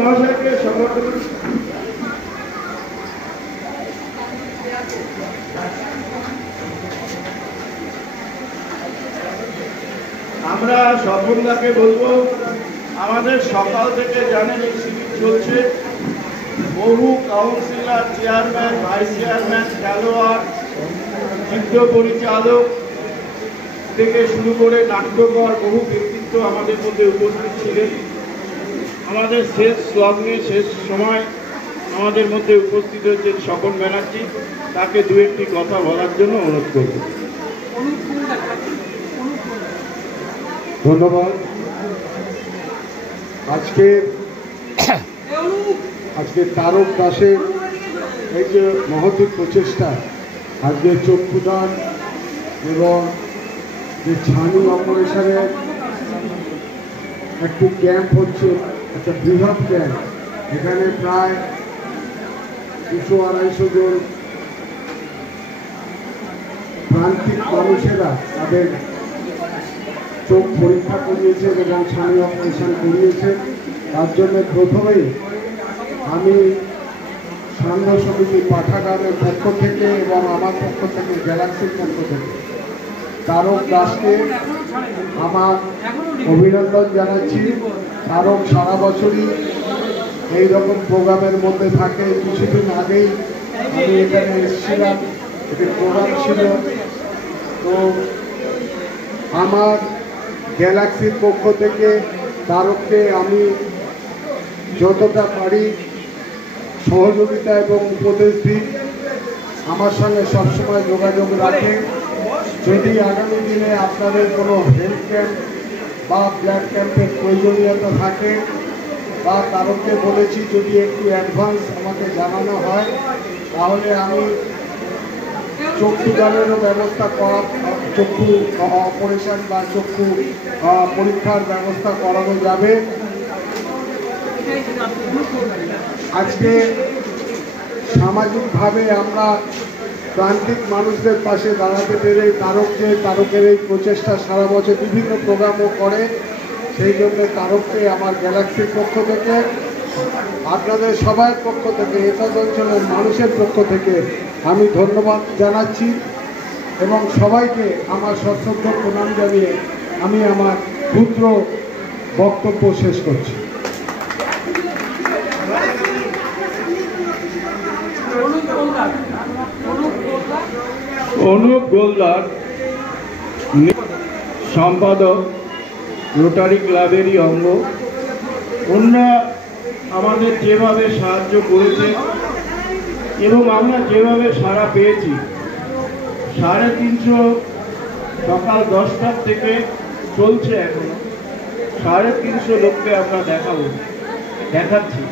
মহাশয়কে সম্বর্ধনা। আমরা স্বপনদাকে বলবো, আমাদের সকাল থেকে জানেন এই শিবির চলছে, বহু কাউন্সিলর, চেয়ারম্যান, ভাইস চেয়ারম্যান, খেলোয়াড়, চিত্র পরিচালক থেকে শুরু করে নাট্যকর বহু ব্যক্তিত্ব আমাদের মধ্যে উপস্থিত ছিলেন। আমাদের শেষ লগ্নে শেষ সময় আমাদের মধ্যে উপস্থিত হয়েছেন স্বপন ব্যানার্জি। তাকে দু একটি কথা বলার জন্য অনুরোধ করব। ধন্যবাদ। আজকে তারক দাসের এই যে মহৎ প্রচেষ্টা, আজকে চক্ষুদান এবং যে ছানি অপারেশনের একটি ক্যাম্প হচ্ছে, একটা বৃহৎ ক্যাম্প, এখানে প্রায় 200-250 জন প্রান্তিক মানুষেরা তাদের চোখ পরীক্ষা করিয়েছেন এবং ছানি অপারেশন করিয়েছেন। তার জন্য প্রথমেই আমি সান্ধ্য সমিতি পাঠাগারের পক্ষ থেকে এবং আমার পক্ষ থেকে, গ্যালাক্সির পক্ষ থেকে তারক দাসকে আমার অভিনন্দন জানাচ্ছি। তারক সারা বছরই এইরকম প্রোগ্রামের মধ্যে থাকে। কিছুদিন আগেই আমি এখানে এসেছিলাম, একটি প্রোগ্রাম ছিল। তো আমার গ্যালাক্সির পক্ষ থেকে তারককে আমি যতটা পারি সহযোগিতা এবং উপদেশ দিই। আমার সঙ্গে সবসময় যোগাযোগ রাখে। যদি আগামী দিনে আপনাদের কোনো হেলথ ক্যাম্প বা ব্লাড ক্যাম্পের প্রয়োজনীয়তা থাকে, বা তারককে বলেছি যদি একটু অ্যাডভান্স আমাকে জানানো হয়, তাহলে আমি চক্ষুদানেরও ব্যবস্থা করা, চক্ষু অপারেশন বা চক্ষু পরীক্ষার ব্যবস্থা করানো যাবে। আজকে সামাজিকভাবে আমরা প্রান্তিক মানুষদের পাশে দাঁড়াতে পেরে তারকের এই প্রচেষ্টা সারা বছর বিভিন্ন প্রোগ্রামও করে, সেই জন্য তারককে আমার গ্যালাক্সির পক্ষ থেকে, আপনাদের সবার পক্ষ থেকে, এতদ অঞ্চলের মানুষের পক্ষ থেকে আমি ধন্যবাদ জানাচ্ছি এবং সবাইকে আমার সশ্রদ্ধ প্রণাম জানিয়ে আমি আমার ক্ষুদ্র বক্তব্য শেষ করছি। অনুপ গোলদার, সম্পাদক, রোটারি ক্লাবেরই অঙ্গ। অন্যরা আমাদের যেভাবে সাহায্য করেছে এবং আমরা যেভাবে সাড়া পেয়েছি, 350 সকাল 10টার থেকে চলছে, এখনো 350 লোককে আমরা দেখাচ্ছি।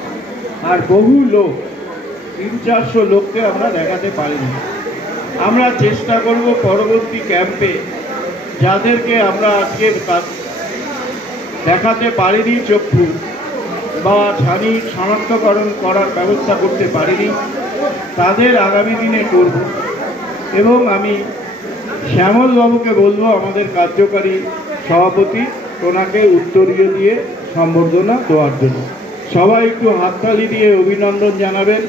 আর বহু লোক, 300-400 লোককে আমরা দেখাতে পারিনি। আমরা চেষ্টা করব পরবর্তী ক্যাম্পে যাদেরকে আমরা আজকে দেখাতে পারিনি, চক্ষু বা ছানি শনাক্তকরণ করার ব্যবস্থা করতে পারিনি, তাদের আগামী দিনে করব। এবং আমি শ্যামলবাবুকে বলবো, আমাদের কার্যকারী সভাপতি, ওনাকে উত্তরীয় দিয়ে সম্বর্ধনা দেওয়ার জন্য। সবাই একটু হাততালি দিয়ে অভিনন্দন জানাবেন।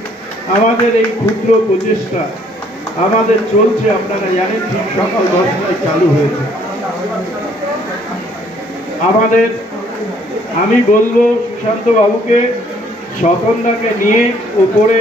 আমাদের এই ক্ষুদ্র প্রচেষ্টা আমাদের চলছে, আপনারা জানেন, ঠিক সকাল 10টায় চালু হয়েছে। আমি বলবো সুশান্ত বাবুকে, স্বপনদাকে নিয়ে উপরে